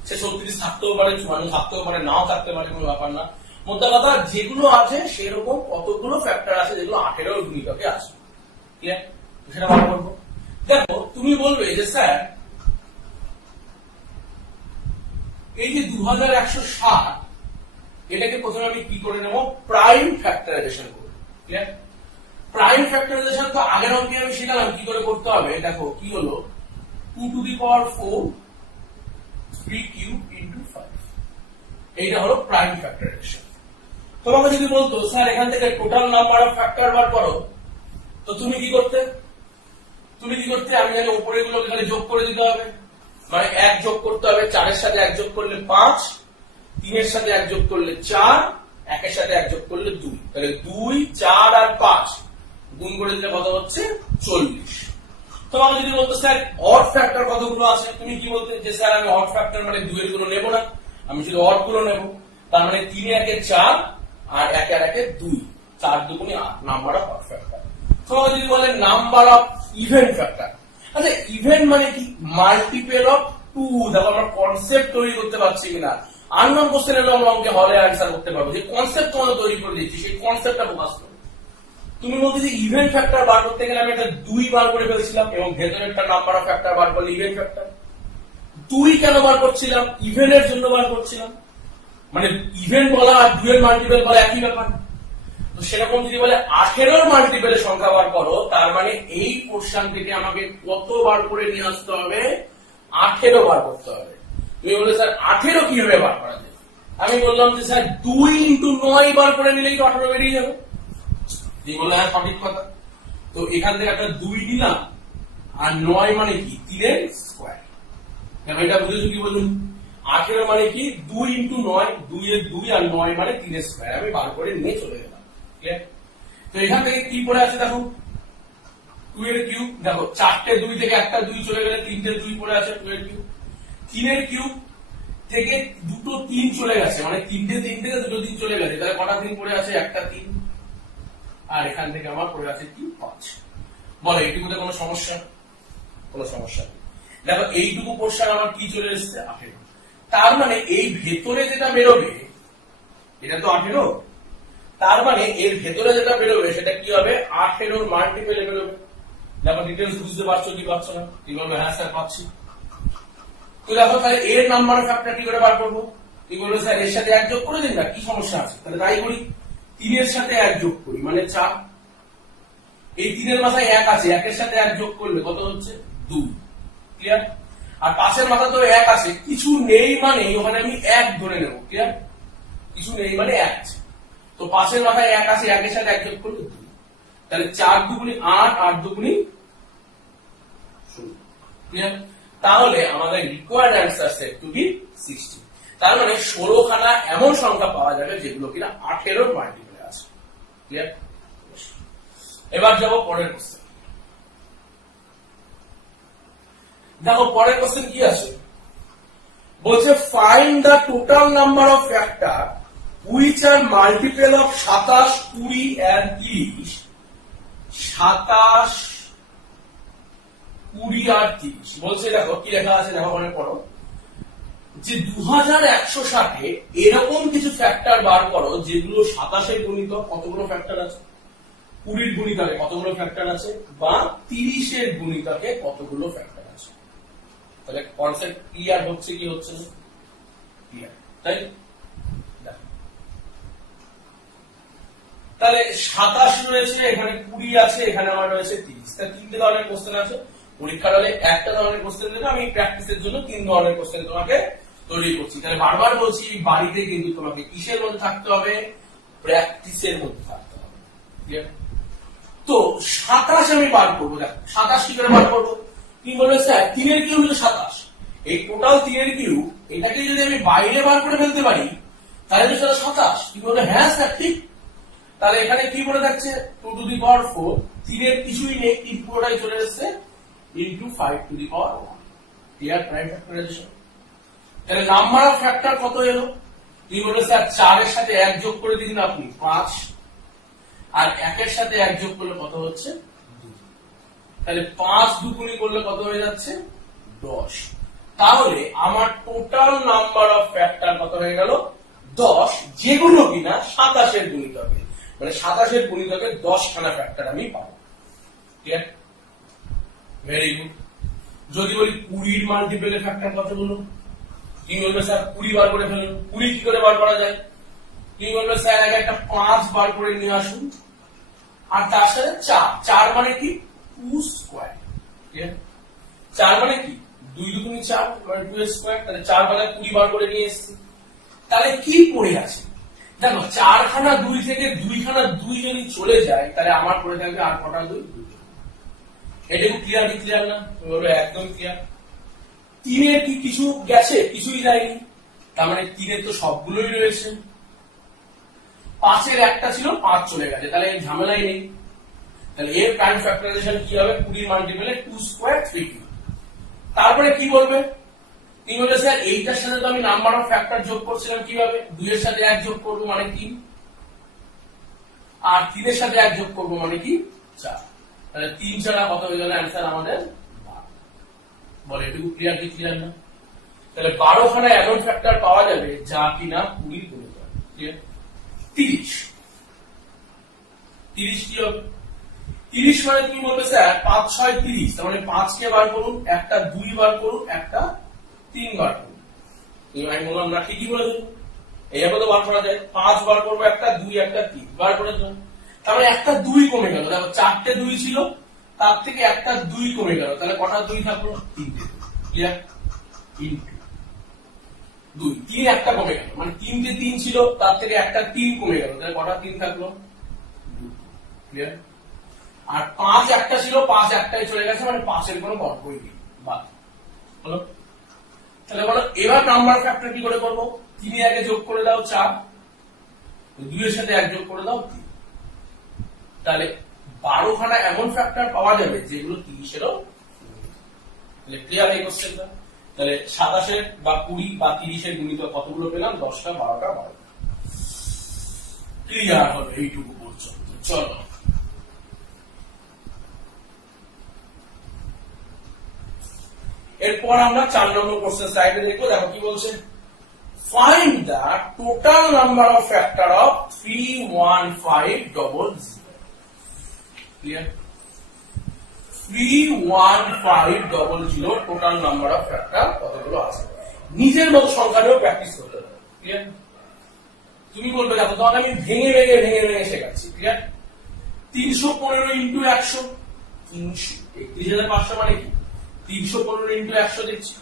সে 36 থাকতেও পারে, 54 থাকতেও পারে, নাও থাকতে পারে, কোনো ব্যাপার না। মোদ্দা কথা যেগুলো আছে সেরকম কতগুলো ফ্যাক্টর আছে যেগুলো 18 গুণিতকে আছে। ঠিক আছে, সেটা বার করবো। দেখো তুমি বলবে যে স্যার এই যে 2160 এটাকে প্রথমে আমি কি করে নেব, প্রাইম ফ্যাক্টরাইজেশন করব। ঠিক আছে, প্রাইম ফ্যাক্টরাইজেশন তো আগের অঙ্কে আমি শিখালাম কি করে করতে হবে। দেখো কি হলো 2 to the power 4 3 cube into 5, এইটা হলো প্রাইম ফ্যাক্টরাইজেশন। তোমাকে যদি বলতো স্যার এখান থেকে টোটাল নাম্বার অফ ফ্যাক্টর বার করো, তো তুমি কি করতে, আমি জানি উপরে গুলো এখানে যোগ করে দিতে হবে, মানে 1 যোগ করতে হবে, 4 এর সাথে 1 যোগ করলে 5, 3 এর সাথে 1 যোগ করলে 4, 1 এর সাথে 1 যোগ করলে 2, তাহলে 2 4 আর 5 গুণ করে দিলে কত হচ্ছে 40। তোমাকে যদি বলতো স্যার অড ফ্যাক্টর কতগুলো আছে, তুমি কি বলতে যে স্যার আমি অড ফ্যাক্টর মানে 2 এর গুলো নেব না, আমি শুধু অড গুলো নেব। তার মানে 3 এর 1 4 আর 1 এর 1 2, 4 দুগুণে 8 নাম্বার অফ অড ফ্যাক্টর। তোমাকে যদি বলে নাম্বার অফ ইভেন ফ্যাক্টর, আচ্ছা ইভেন মানে কি, মাল্টিপল অফ 2। দেখো আমরা কনসেপ্ট তৈরি করতে পারছি কিনা, আননোন কোশ্চেন এর অঙ্কে হলে অ্যান্সার করতে পারবো, যে কনসেপ্ট তোমাদের তৈরি করে দিচ্ছি সেই কনসেপ্টটা প্রকাশ করো। তুমি বলতে যে ইভেন ফ্যাক্টর বার করতে গেলে আমি একটা 2 বার করে ফেলছিলাম এবং ভেতরে একটা নাম্বার অফ ফ্যাক্টর বার করলে ইভেন ফ্যাক্টর। 2 কেন বার করছিলাম, ইভেনের জন্য বার করছিলাম, মানে ইভেন বলা আর 2 এর মাল্টিপল বলা একই ব্যাপার। তো সেরকম যদি বলে 18 মাল্টিপলের সংখ্যা বার করো, তার মানে এই পোর্শন থেকে আমাকে কত বার করে নিয়ে আসতে হবে, 18 বার করতে হবে। তুমি বলে স্যার 18 কিভাবে বার করা যায়, আমি বললাম যে স্যার 2 ইন্টু 9 বার করে নিলেই তো 18 বেরিয়ে যাবে। তুমি বললে হ্যাঁ সঠিক কথা। তো এখান থেকে একটা 2 দিলাম আর 9 মানে কি 3 এর স্কয়ার, এটা বুঝেছো কি বলুন। 18 মানে কি 2 ইন্টু 9, 2 এর 2 আর 9 মানে 3 এর স্কয়ার, আমি বার করে নিয়ে চলে গেলাম। তো এখান থেকে কি পড়ে আছে দেখো 2 এর কিউব, দেখো 4টে 2 থেকে একটা 2 চলে গেলে 3টে 2 পড়ে আছে 2 এর কিউব। 3 এর কিউব থেকে দুটো 3 চলে গেছে, মানে 3টে 3 থেকে দুটো 3 চলে গেছে, তাহলে কটা 3 পড়ে আছে, একটা 3, আর এখান থেকে আমার পড়ে আছে কি 5। বলো এইটুকুতে কোনো সমস্যা, কোনো সমস্যা নেই। দেখো এইটুকু পোর্শন আমার কি চলে এসেছে 18, তার মানে এই ভেতরে যেটা বেরোবে এটা তো 18, তার মানে এর ভেতরে যেটা বেরোবে সেটা কি হবে 18 মাল্টিপলে বেরোবে। দেখো ডিটেইলস বুঝতে পারছো কি পারছো না, কি বলবে হ্যাঁ স্যার পাচ্ছি। তো দেখো তাহলে এর নাম্বার অফ ফ্যাক্টর কি করে বার করবো, কি বলবে স্যার এর সাথে 1 যোগ করে দিন না, কি সমস্যা আছে, তাহলে তাই করি। 3 এর সাথে 1 যোগ করি মানে 4, এই 3 এর মাথায় 1 আছে, 1 এর সাথে 1 যোগ করলে কত হচ্ছে 2, ক্লিয়ার। আর পাশের মাথা তো 1 আছে, কিছু নেই মানে ওখানে আমি 1 ধরে নেব, ক্লিয়ার, কিছু নেই মানে 1 আছে। তো পাশের মাথায় 1 আছে, 1 এর সাথে 1 যোগ করলে 2, তাহলে 4 দুগুণী 8, 8 দুগুণী 16, ক্লিয়ার। তাহলে আমাদের required answer set to be 60, তার মানে 16 খানা এমন সংখ্যা পাওয়া যাবে যেগুলো কিনা 18 মাল্টিপলে আছে, ক্লিয়ার। এবার যাবো পরের কোশ্চেন। দেখো পরের কোশ্চেন কি আছে, বলছে find the total number of factor which R multiple of 27, 20 and 30। 27, 20 আর 30 বলছে, দেখো কি লেখা আছে, দেখো মনে করো যে 2160 এরকম কিছু ফ্যাক্টর বার করো যেগুলো 27 এর গুণিতক কতগুলো ফ্যাক্টর আছে, 20 গুণিতকে কতগুলো ফ্যাক্টর আছে, বা 30 এর গুণিতকে কতগুলো ফ্যাক্টর আছে। তাহলে কনসেপ্ট ক্লিয়ার হচ্ছে কি হচ্ছে না, ক্লিয়ার, তাই। তাহলে 27 রয়েছে, এখানে 20 আছে, এখানে আমার রয়েছে 30, তা 3টে ধরনের কোশ্চেন আছে। পরীক্ষার হলে একটা ধরনের কোশ্চেন দেবে, আমি প্র্যাকটিসের জন্য 3 ধরনের কোশ্চেন তোমাকে তৈরি করছি। তাহলে বারবার বলছি বাড়িতে কিন্তু তোমাকে কিসের মধ্যে থাকতে হবে, প্র্যাকটিসের মধ্যে থাকতে হবে, ক্লিয়ার। তো 27 আমি বার করবো, দেখো 27 কি করে বার করবো, কি বলবে স্যার 3 এর কিউব হলো 27, এই টোটাল 3 এর কিউব এটাকে যদি আমি বাইরে বার করে ফেলতে পারি তাহলে তো সেটা 27, কি বলবে হ্যাঁ স্যার ঠিক। তাহলে এখানে কি বলে যাচ্ছে 2 to the power 4, 3 এর কিছুই নেই, পুরোটাই চলে এসেছে into 5 to the power 1, clear? Prime factorisation. তাহলে নাম্বার অফ ফ্যাক্টর কত এলো? তুমি বলবে স্যার 4 এর সাথে 1 যোগ করে দিন আপনি 5, আর 1 এর সাথে 1 যোগ করলে কত হচ্ছে? 2। তাহলে 5 দুগুণি করলে কত হয়ে যাচ্ছে? 10। তাহলে আমার টোটাল নাম্বার অফ ফ্যাক্টর কত হয়ে গেল? 10, যেগুলো কিনা 27 এর গুণিতকে, মানে 27 এর গুণিতকে 10 খানা ফ্যাক্টর আমি পাবো। ক্লিয়ার? Very good. যদি বলি 20 এর মাল্টিপলের ফ্যাক্টর কতগুলো? তুমি বলবে স্যার 20 বার করে ফেলুন। 20 কি করে বার করা যায়? তুমি বলবে স্যার আগে একটা 5 বার করে নিয়ে আসুন, আর তার সাথে 4 মানে কি? 2 স্কয়ার। ক্লিয়ার? 4 মানে কি? 2 দুগুণে 4 মানে 2 স্কয়ার। তাহলে 4 বারে 20 বার করে নিয়ে এসেছি। তাহলে কি পড়ে আছে? দেখো 4 খানা 2 থেকে 2 খানা 2 যদি চলে যায়, তাহলে আমার পড়ে থাকবে আর কটা 2? এটুকু ক্লিয়ার কি ক্লিয়ার না? তুমি বলবে একদম ক্লিয়ার। 3 এর কি কিছু গেছে? কিছুই যায়নি, তার মানে 3 এর তো সবগুলোই রয়েছে। 5 এর একটা ছিল, 5 চলে গেছে, তাহলে এই ঝামেলাই নেই। তাহলে এর প্রাইম ফ্যাক্টরাইজেশন কি হবে? 20 মাল্টিপলে 2 স্কয়ার 3 কিউব। তারপরে কি বলবে? তুমি বলবে স্যার এইটার সাথে তো আমি নাম্বার অফ ফ্যাক্টর যোগ করছিলাম, কিভাবে? 2 এর সাথে 1 যোগ করবো মানে 3, আর 3 এর সাথে 1 যোগ করবো মানে কি? 4। তাহলে 3 ছাড়া কত হয়ে গেল অ্যান্সার আমাদের? 12। বলে এটুকু ক্লিয়ার কি ক্লিয়ার না? তাহলে 12 খানা এমন ফ্যাক্টর পাওয়া যাবে যা কিনা 20 গুণিতক। ক্লিয়ার? 30 কি হবে? 30 মানে তুমি বলবে স্যার 5 6 30, তার মানে 5 কে বার করুন, একটা 2 বার করুন, একটা 3 বার করুন। আমি বললাম না, ঠিকই বলেছেন। এইভাবে তো বার করা যায়। 5 বার করবো, একটা 2 একটা 3 বার করে দেবেন। তারপরে একটা 2 কমে গেল। দেখো 4টে 2 ছিল, তার থেকে একটা 2 কমে গেল, তাহলে কটা 2 থাকলো? 3টে। ক্লিয়ার? ইনটু 2, 3 একটা কমে গেল, মানে 3টে 3 ছিল, তার থেকে একটা 3 কমে গেল, তাহলে কটা 3 থাকলো? 2। ক্লিয়ার? আর 5 একটা ছিল, 5 একটাই চলে গেছে, মানে 5 এর কোনো বর্গই নেই, বাদ। হলো? তাহলে বলো এবার নাম্বার ফ্যাক্টর কি করে করবো? 3 এর আগে যোগ করে দাও 4, 2 এর সাথে 1 যোগ করে দাও 3। তাহলে 12 খানা এমন ফ্যাক্টর পাওয়া যাবে যেগুলো 30 এরও। তাহলে ক্লিয়ার এই কোশ্চেনটা? তাহলে 27 এর বা 20 বা 30 এর গুণিতক কতগুলো পেলাম? 10টা 12টা 12। ক্লিয়ার হবে এইটুকু পর্যন্ত। চলো এরপর আমরা 4 নম্বর কোশ্চেন সাইডে দেখবো। দেখো কি বলছে? Find the total number of factor of 31500। Clear? 31500 total number of factor কতগুলো আছে? নিজের মতো সংখ্যা নিয়েও প্র্যাকটিস করতে হবে। ক্লিয়ার? তুমি বলবে দেখো তখন আমি ভেঙে ভেঙে ভেঙে ভেঙে শেখাচ্ছি। ক্লিয়ার? 315 ইন্টু 100, 31,500 মানে কি? 315 ইন্টু 100 দেখছি।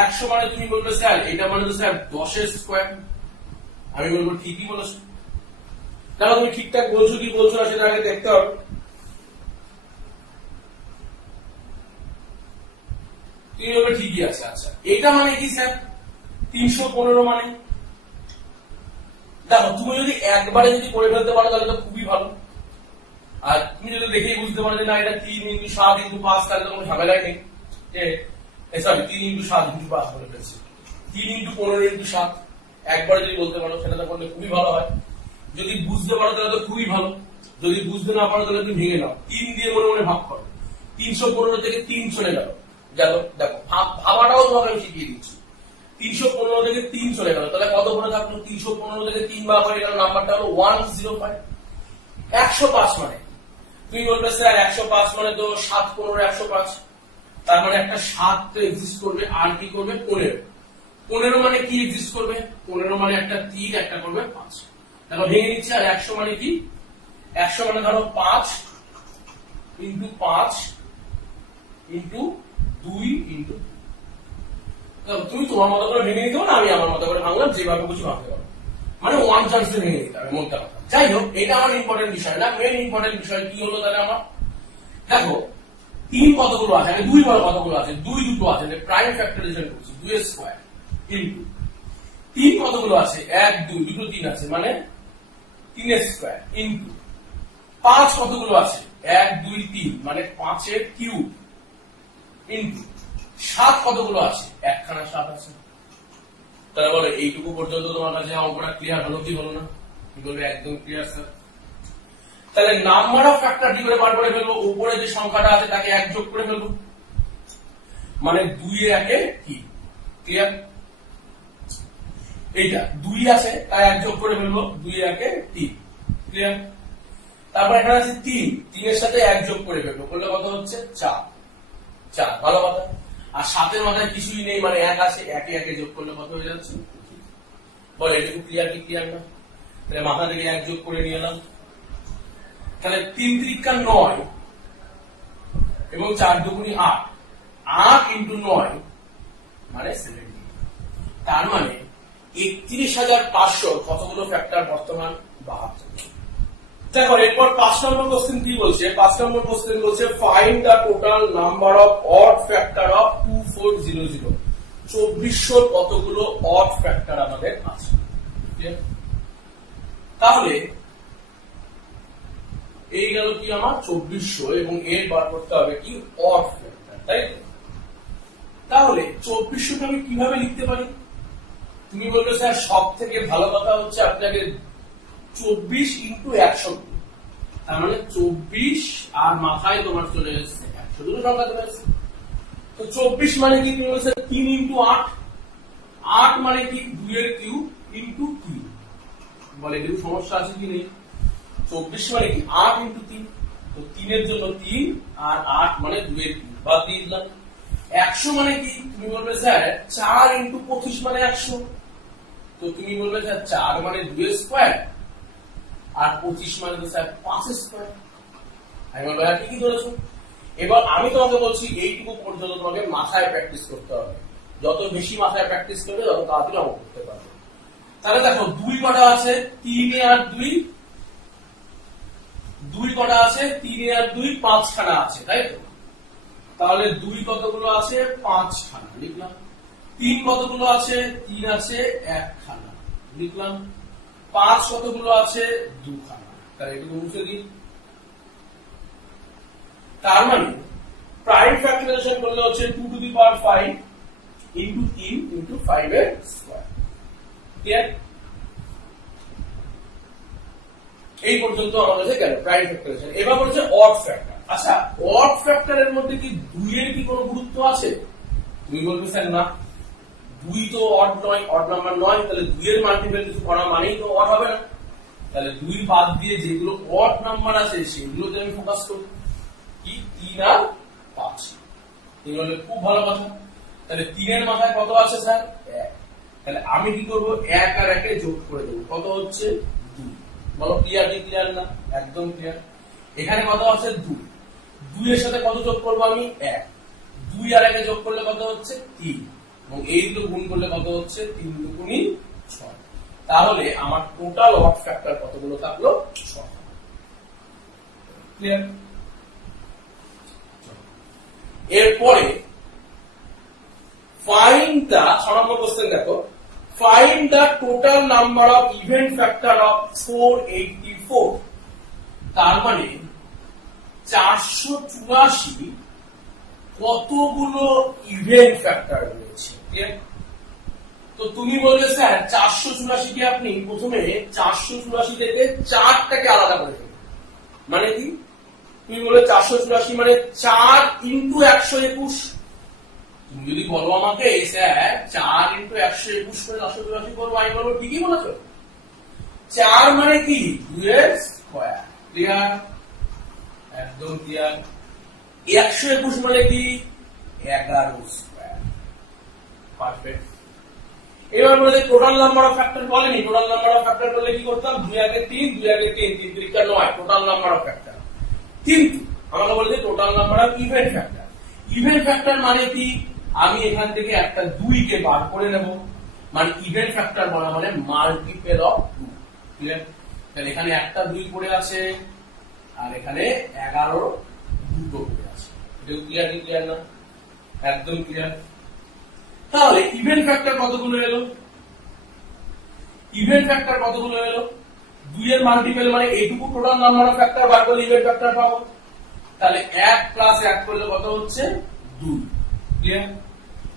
100 মানে তুমি বলবে স্যার এটা মানে তো স্যার 10 এর স্কয়ার। আমি বলবো ঠিকই বলেছো। দেখো তুমি ঠিকঠাক বলছো কি বলছো না সেটা আগে দেখতে হবে। তুমি বলবে ঠিকই আছে। আচ্ছা এটা মানে কি স্যার? 315 মানে, দেখো তুমি যদি একবারে যদি করে ফেলতে পারো তাহলে তো খুবই ভালো। আর তুমি যদি দেখেই বুঝতে পারো যে না এটা 3 ইন্টু 7 ইন্টু 5, তাহলে তো কোনো ঝামেলাই নেই। সরি 3 ইন্টু 7 ইন্টু 5 বলে ফেলছি। 3 ইন্টু 15 ইন্টু 7 একবারে যদি বলতে পারো সেটা তো করলে খুবই ভালো হয়। যদি বুঝতে পারো তাহলে তো খুবই ভালো। যদি বুঝতে না পারো তাহলে তুমি ভেঙে নাও, 3 দিয়ে মনে মনে ভাগ করো। 315 থেকে 3 চলে গেল। দেখো ভাবাটাও তোমাকে আমি শিখিয়ে দিচ্ছি। 315 থেকে 3 চলে গেল, তাহলে কত করে থাকলো? 315 থেকে 3 ভাগ হয়ে গেল, নাম্বারটা হলো 105। 105 মানে তুমি বলবে স্যার 105 মানে তো 7 15 105, তার মানে একটা 7 তো এক্সিস্ট করবে, আর কি করবে? 15। 15 মানে কি এক্সিস্ট করবে? 15 মানে একটা 3, একটা করবে 5। দেখো ভেঙে নিচ্ছে। আর 100 মানে কি? 100 মানে ধরো 5 ইন্টু 5 ইন্টু 2 ইন্টু, তুমি তোমার মতো করে ভেঙে নিতে পারো, আমি আমার মতো করে ভাঙলাম, যেভাবে কিছু ভাঙতে পারো, মানে ওয়ান চান্সে ভেঙে নিতে হবে, মনটা কথা। যাই হোক এটা আমার ইম্পর্টেন্ট বিষয় না। মেন ইম্পর্টেন্ট বিষয় কি হলো তাহলে আমার? দেখো 3 কতগুলো আছে? 2 বড় কতগুলো আছে? 2 দুটো আছে, প্রাইম ফ্যাক্টরাইজেশন করছি, 2 এর স্কয়ার ইনটু 3 কতগুলো আছে? 1 2 দুটো 3 আছে, মানে 3 এর স্কয়ার ইনটু 5 কতগুলো আছে? 1 2 3 মানে 5 এর কিউব ইনটু সাত কতগুলো আছে? একখানা সাত আছে। তাহলে বলো এইটুকু পর্যন্ত তোমার কাছে অঙ্কটা ক্লিয়ার হলো কি হলো না? কি বলবে? একদম ক্লিয়ার স্যার। তাহলে নাম্বার অফ ফ্যাক্টর কি করে বার করে ফেলবো? উপরে যে সংখ্যাটা আছে তাকে এক যোগ করে ফেলবো, মানে 2 এর একে কি? ক্লিয়ার? এইটা 2 আছে তাই এক যোগ করে ফেলবো, 2 এর একে 3। ক্লিয়ার? তারপর এখানে আছে 3, 3 এর সাথে এক যোগ করে ফেলবো, করলে কত হচ্ছে? 4। 4 ভালো কথা। আর 7 এর মাথায় কিছুই নেই, মানে 1 আছে, একে একে যোগ করলে কত হয়ে যাচ্ছে? বল এটুকু ক্লিয়ার কি ক্লিয়ার না? তাহলে মাথা থেকে এক যোগ করে নিয়ে এলাম। তাহলে 3 × 9 এবং 4 × 2 = 8, 8 × 9 মানে 70। তার মানে 31,500 কতগুলো ফ্যাক্টর বর্তমান? 72। দেখো এরপর 5 নম্বর কোশ্চেন কি বলছে? 5 নম্বর কোশ্চেন বলছে find the total number of odd factor of 2400। 2400 কতগুলো অড ফ্যাক্টর আমাদের আছে? তাহলে এই গেল কি আমার 2400, এবং এর বার করতে হবে কি? অড ফ্যাক্টর, তাই তো? তাহলে 2400 আমি কিভাবে লিখতে পারি? তুমি বলবে স্যার সব থেকে ভালো কথা হচ্ছে আপনাকে 24 × 100, তার মানে 24 আর মাথায় তোমার চলে এসেছে 100, দুটো সংখ্যা চলে এসেছে। তো 24 মানে কি? তুমি বলছো 3 × 8, 8 মানে কি? 2 এর কিউব ইনটু 3। বলে এর সমস্যা আছে কি নেই? 24 মানে কি? 8 × 3, তো 3 এর জন্য 3 আর 8 মানে 2 এর কিউব, বাদ দিয়ে দিলাম। 100 মানে কি? তুমি বলবে স্যার 4 × 25 মানে 100, তো তুমি বলবে স্যার 4 মানে 2 এর স্কয়ার আর 25 মানে তো স্যার 5 এর স্কয়ার। আমি বলবো হ্যাঁ ঠিকই ধরেছো। এবার আমি তোমাকে বলছি এইটুকু পর্যন্ত তোমাকে মাথায় প্র্যাকটিস করতে হবে। যত বেশি মাথায় প্র্যাকটিস করবে তত তাড়াতাড়ি অঙ্ক করতে পারবে। তাহলে দেখো 2 কটা আছে? 3 আর 2, 2 কটা আছে? 3 আর 2 5 খানা আছে, তাই তো? তাহলে 2 কতগুলো আছে? 5 খানা, লিখলাম। 3 কতগুলো আছে? 3 আছে 1 খানা, লিখলাম। 5 কতগুলো আছে? 2 খানা, তাহলে এটুকু মুছে দিই। তার মানে প্রাইম ফ্যাক্টরাইজেশন করলে হচ্ছে 2 two the power 5 into 3 into 5 এর স্কয়ার। ক্লিয়ার? এই পর্যন্ত আমাদের কাছে গেল প্রাইম ফ্যাক্টরাইজেশন। এবার বলছে অড ফ্যাক্টর। আচ্ছা, অড ফ্যাক্টরের মধ্যে কি 2 এর কি কোনো গুরুত্ব আছে? তুমি বলবে স্যার না, 2 তো অড নয়, অড নাম্বার নয়, তাহলে 2 এর মাল্টিপল কিছু করা মানেই তো অড হবে না। তাহলে 2 বাদ দিয়ে যেগুলো অড নাম্বার আছে সেগুলোতে আমি ফোকাস করি। কি? 3 আর 5, এগুলো হলে খুব ভালো কথা। তাহলে 3 এর মাথায় কত আছে স্যার? 1। তাহলে আমি কি করব? 1 আর 1 এ যোগ করে দেব, কত হচ্ছে? 2। বলো ক্লিয়ার কি ক্লিয়ার না? একদম ক্লিয়ার। এখানে কত আছে? 2। 2 এর সাথে কত যোগ করব আমি? 1। 2 আর 1 এ যোগ করলে কত হচ্ছে? 3, এবং এই দুটো গুণ করলে কত হচ্ছে? 3 × 2 = 6। তাহলে আমার টোটাল অড ফ্যাক্টর কতগুলো থাকলো? 6। ক্লিয়ার? এরপরে ফাইন্ড দা 6 নম্বর কোশ্চেন দেখো, find the total number of even factor of 484। তার মানে 484 কতগুলো ইভেন্ট ফ্যাক্টর রয়েছে। তো তুমি বললে স্যার 484 কে আপনি প্রথমে 484 থেকে 4টাকে আলাদা করে ফেলবেন, মানে কি? তুমি বলে 484 মানে 4 × 121। তুমি যদি বলো আমাকে স্যার 4 × 121 করে 484 করবো, আমি বলবো ঠিকই বলেছো। 4 মানে কি? 2 এর স্কয়ার। ক্লিয়ার? একদম ক্লিয়ার। 121 মানে কি? 11 স্কয়ার। পারফেক্ট। এবার বলে টোটাল নাম্বার অফ ফ্যাক্টর বলেনি। টোটাল নাম্বার অফ ফ্যাক্টর বলে কি করতাম? 2 আগে 3, 2 আগে 3, 3 × 3 = 9 টোটাল নাম্বার অফ ফ্যাক্টর। কিন্তু আমাকে বলে যে total number of even factor. Event factor মানে কি? আমি এখান থেকে একটা 2 কে বার করে নেব, মানে ইভেন্ট ফ্যাক্টর বলা মানে মাল্টিপল অফ 2। ক্লিয়ার? তাহলে এখানে একটা 2 পড়ে আছে আর এখানে 11 দুটো পড়ে আছে। এটা ক্লিয়ার কি ক্লিয়ার না? একদম ক্লিয়ার। তাহলে ইভেন্ট ফ্যাক্টর কতগুলো এলো? ইভেন্ট ফ্যাক্টর কতগুলো এলো? 2 এর মাল্টিপল মানে এইটুকু টোটাল নাম্বার অফ ফ্যাক্টর বার করলে ইভেন্ট ফ্যাক্টর পাবো। তাহলে 1 + 1 করলে কত হচ্ছে? 2। ক্লিয়ার?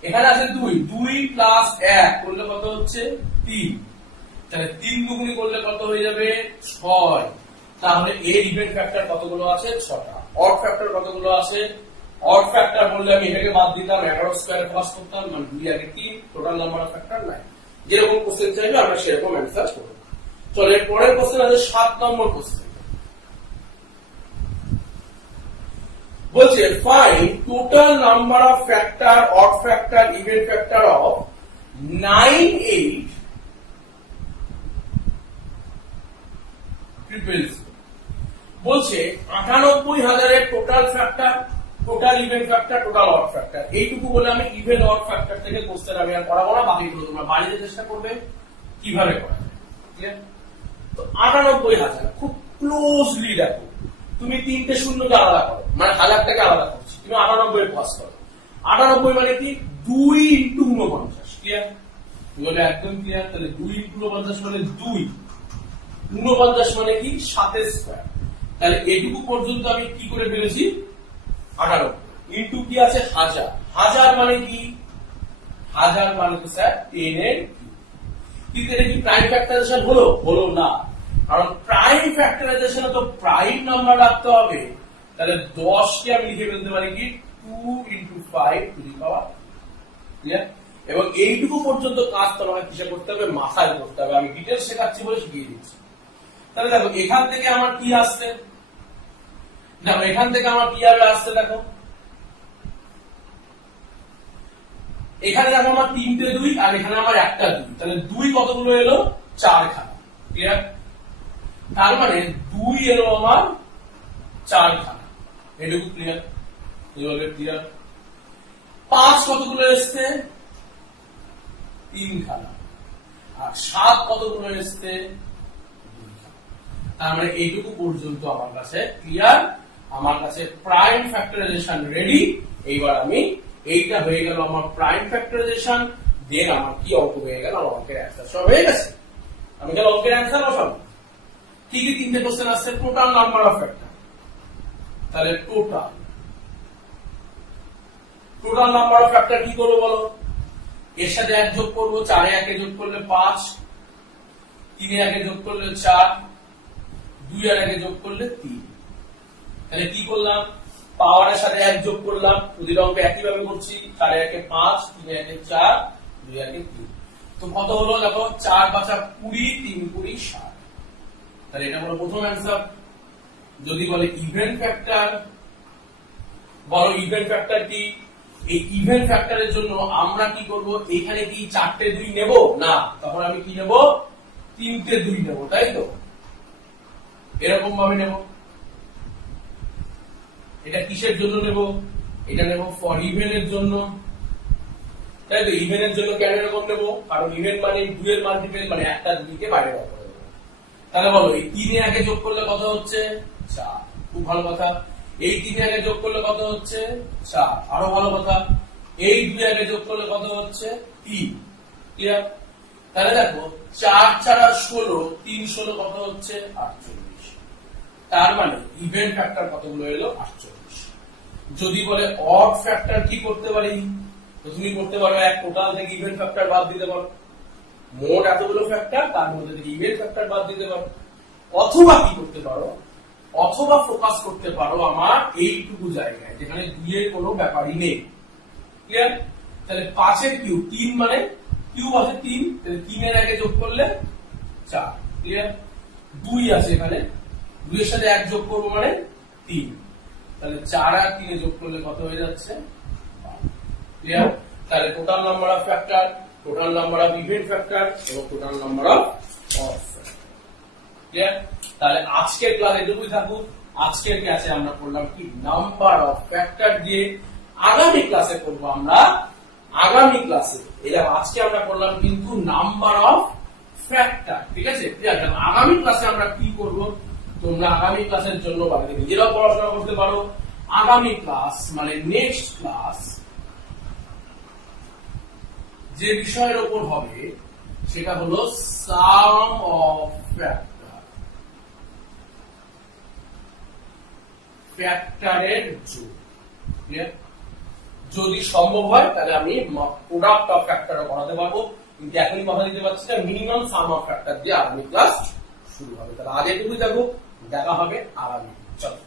এখানে আছে 2, 2 প্লাস 1 করলে কত হচ্ছে 3, তাহলে 3 দুগুণী করলে কত হয়ে যাবে 6। তাহলে এর ইভেন ফ্যাক্টর কতগুলো আছে 6টা। অড ফ্যাক্টর কতগুলো আছে? অড ফ্যাক্টর বললে আমি এটাকে বাদ দিতাম, 11 স্কয়ার প্লাস করতাম, মানে 2 আগে 3, টোটাল নাম্বার অফ ফ্যাক্টর 9। যেরকম কোশ্চেন চাইবে আমরা সেরকম অ্যান্সার করব। চলো এর পরের কোশ্চেন আছে 7 নম্বর কোশ্চেন। বলছে find total number of factor, odd factor, even factor of 9, 8, 000। বলছে 98,000 এর total factor, total even factor, total odd factor. এইটুকু বলে আমি ইভেন অড ফ্যাক্টর থেকে কোশ্চেন আমি আর করাবো না, বাকিগুলো তোমরা বাড়িতে চেষ্টা করবে কিভাবে করা যায়। ক্লিয়ার? তো 98,000 খুব ক্লোজলি দেখো, তুমি 3টে শূন্যকে আলাদা করো, মানে 1000টাকে আলাদা করছি, তুমি 98 প্লাস করো। 98 মানে কি 2 ইন্টু 49। ক্লিয়ার? বলে একদম ক্লিয়ার। তাহলে 2 ইন্টু 49 মানে 2, 49 মানে কি 7 স্কয়ার। তাহলে এটুকু পর্যন্ত আমি কি করে পেরেছি 98 ইন্টু কি আছে 1000, 1000 মানে কি 1000 মানে তো স্যার 10 এর কিন্তু এটা কি প্রাইম ফ্যাক্টরাইজেশন হলো? হলো না, কারণ প্রাইম ফ্যাক্টরাইজেশনে তো প্রাইম নাম্বার রাখতে হবে। তাহলে 10 কে আমি লিখে ফেলতে পারি কি 2 into 5 two the power. Clear? এবং এইটুকু পর্যন্ত কাজ তোমাকে কিসে করতে হবে? মাথায় করতে হবে। আমি ডিটেইলস শেখাচ্ছি বলে শিখিয়ে দিচ্ছি। তাহলে দেখো এখান থেকে আমার কি আসছে, দেখো এখান থেকে আমার কি আসছে, দেখো এখানে দেখো আমার 3টে 2 আর এখানে আমার একটা 2, তাহলে 2 কতগুলো এলো 4 খানা। ক্লিয়ার? তার মানে 2 এলো আমার 4 খানা। এটুকু ক্লিয়ার? এইভাবে ক্লিয়ার? 5 কতগুলো এসছে 3 খানা, আর 7 কতগুলো এসছে 2 খানা। তার মানে এইটুকু পর্যন্ত আমার কাছে ক্লিয়ার, আমার কাছে প্রাইম ফ্যাক্টরাইজেশন রেডি। এইবার আমি এইটা হয়ে গেল আমার প্রাইম ফ্যাক্টরাইজেশন, দেন আমার কি অঙ্ক হয়ে গেল, আমার অঙ্কের অ্যান্সার সব হয়ে গেছে। আমি গেল অঙ্কের অ্যান্সার বসাবো। কি কি 3টে কোশ্চেন আসছে? টোটাল নাম্বার অফ ফ্যাক্টর, তাহলে টোটাল নাম্বার অফ ফ্যাক্টর কি করবো বলো? এর সাথে 1 যোগ করবো, 4 এ 1 যোগ করলে 5, 3 এ 1 যোগ করলে 4, 2 এর 1 যোগ করলে 3। তাহলে কি করলাম? পাওয়ারের সাথে 1 যোগ করলাম, প্রতিটা অঙ্ক একই ভাবে করছি। 4 এ 1 5, 3 এ 1 4, 2 এ 1 3। তো কত হলো দেখো 4 × 5 20, 3 × 20 60। তাহলে এটা হলো প্রথম অ্যান্সার। যদি বলে ইভেন ফ্যাক্টর, বলো ইভেন ফ্যাক্টর কি? এই ইভেন ফ্যাক্টরের জন্য আমরা কি করব? এখানে কি 4টে 2 নেব না, তখন আমি কি নেব 3টে 2 নেব, তাই তো? এরকম ভাবে নেব। এটা কিসের জন্য নেব? এটা নেব ফর ইভেনের জন্য, তাই তো? ইভেনের জন্য কেন এরকম নেব? কারণ ইভেন মানে 2 এর মাল্টিপল, মানে একটা 2 কে বাইরে বার করে দেব। তাহলে বলো এই 3 এ 1 যোগ করলে কত হচ্ছে 4, খুব ভালো কথা। এই 3 এ 1 যোগ করলে কত হচ্ছে 4, আরো ভালো কথা। এই 2 এ 1 যোগ করলে কত হচ্ছে 3। ক্লিয়ার? তাহলে দেখো 4 4 16, 3 16 কত হচ্ছে 48। তার মানে ইভেন ফ্যাক্টর কতগুলো এলো 48। যদি বলে অড ফ্যাক্টর কি করতে পারি? তো তুমি করতে পারো এক টোটাল থেকে ইভেন ফ্যাক্টর বাদ দিতে পারো, মোট এতগুলো ফ্যাক্টর তার মধ্যে থেকে ইভেন ফ্যাক্টর বাদ দিতে পারো। অথবা কি করতে পারো? অথবা ফোকাস করতে পারো আমার এইটুকু জায়গায় যেখানে 2 এর কোনো ব্যাপারই নেই। ক্লিয়ার? তাহলে 5 এর কিউব 3 মানে কিউব আছে 3, তাহলে 3 এর 1 যোগ করলে 4। ক্লিয়ার? 2 আছে এখানে, 2 এর সাথে 1 যোগ করবো মানে 3, তাহলে 4 আর 3 যোগ করলে কত হয়ে যাচ্ছে 5। ক্লিয়ার? তাহলে total number of factor, total number of even factor এবং total number of odd factor. Clear? তাহলে আজকের ক্লাস এটুকুই থাকুক। আজকের ক্লাসে আমরা পড়লাম কি নাম্বার অফ ফ্যাক্টর দিয়ে। আগামী ক্লাসে করব আমরা, আগামী ক্লাসে এটা আজকে আমরা করলাম কিন্তু নাম্বার অফ ফ্যাক্টর। ঠিক আছে? আগামী ক্লাসে আমরা কি করব তোমরা আগামী ক্লাসের জন্য বাড়িতে নিজেরাও পড়াশোনা করতে পারো। আগামী ক্লাস মানে নেক্সট ক্লাস যে বিষয়ের উপর হবে সেটা হলো সাম অফ ফ্যাক্টর, ফ্যাক্টরের যোগ। যদি সম্ভব হয় তাহলে আমি প্রোডাক্ট অফ ফ্যাক্টরও করাতে পারবো, কিন্তু এখনই কথা দিতে পারছি না। মিনিমাম সাম অফ ফ্যাক্টর দিয়ে আগামী ক্লাস শুরু হবে। তাহলে আজ এটুকুই থাকবো, দেখা হবে আগামী। চলো।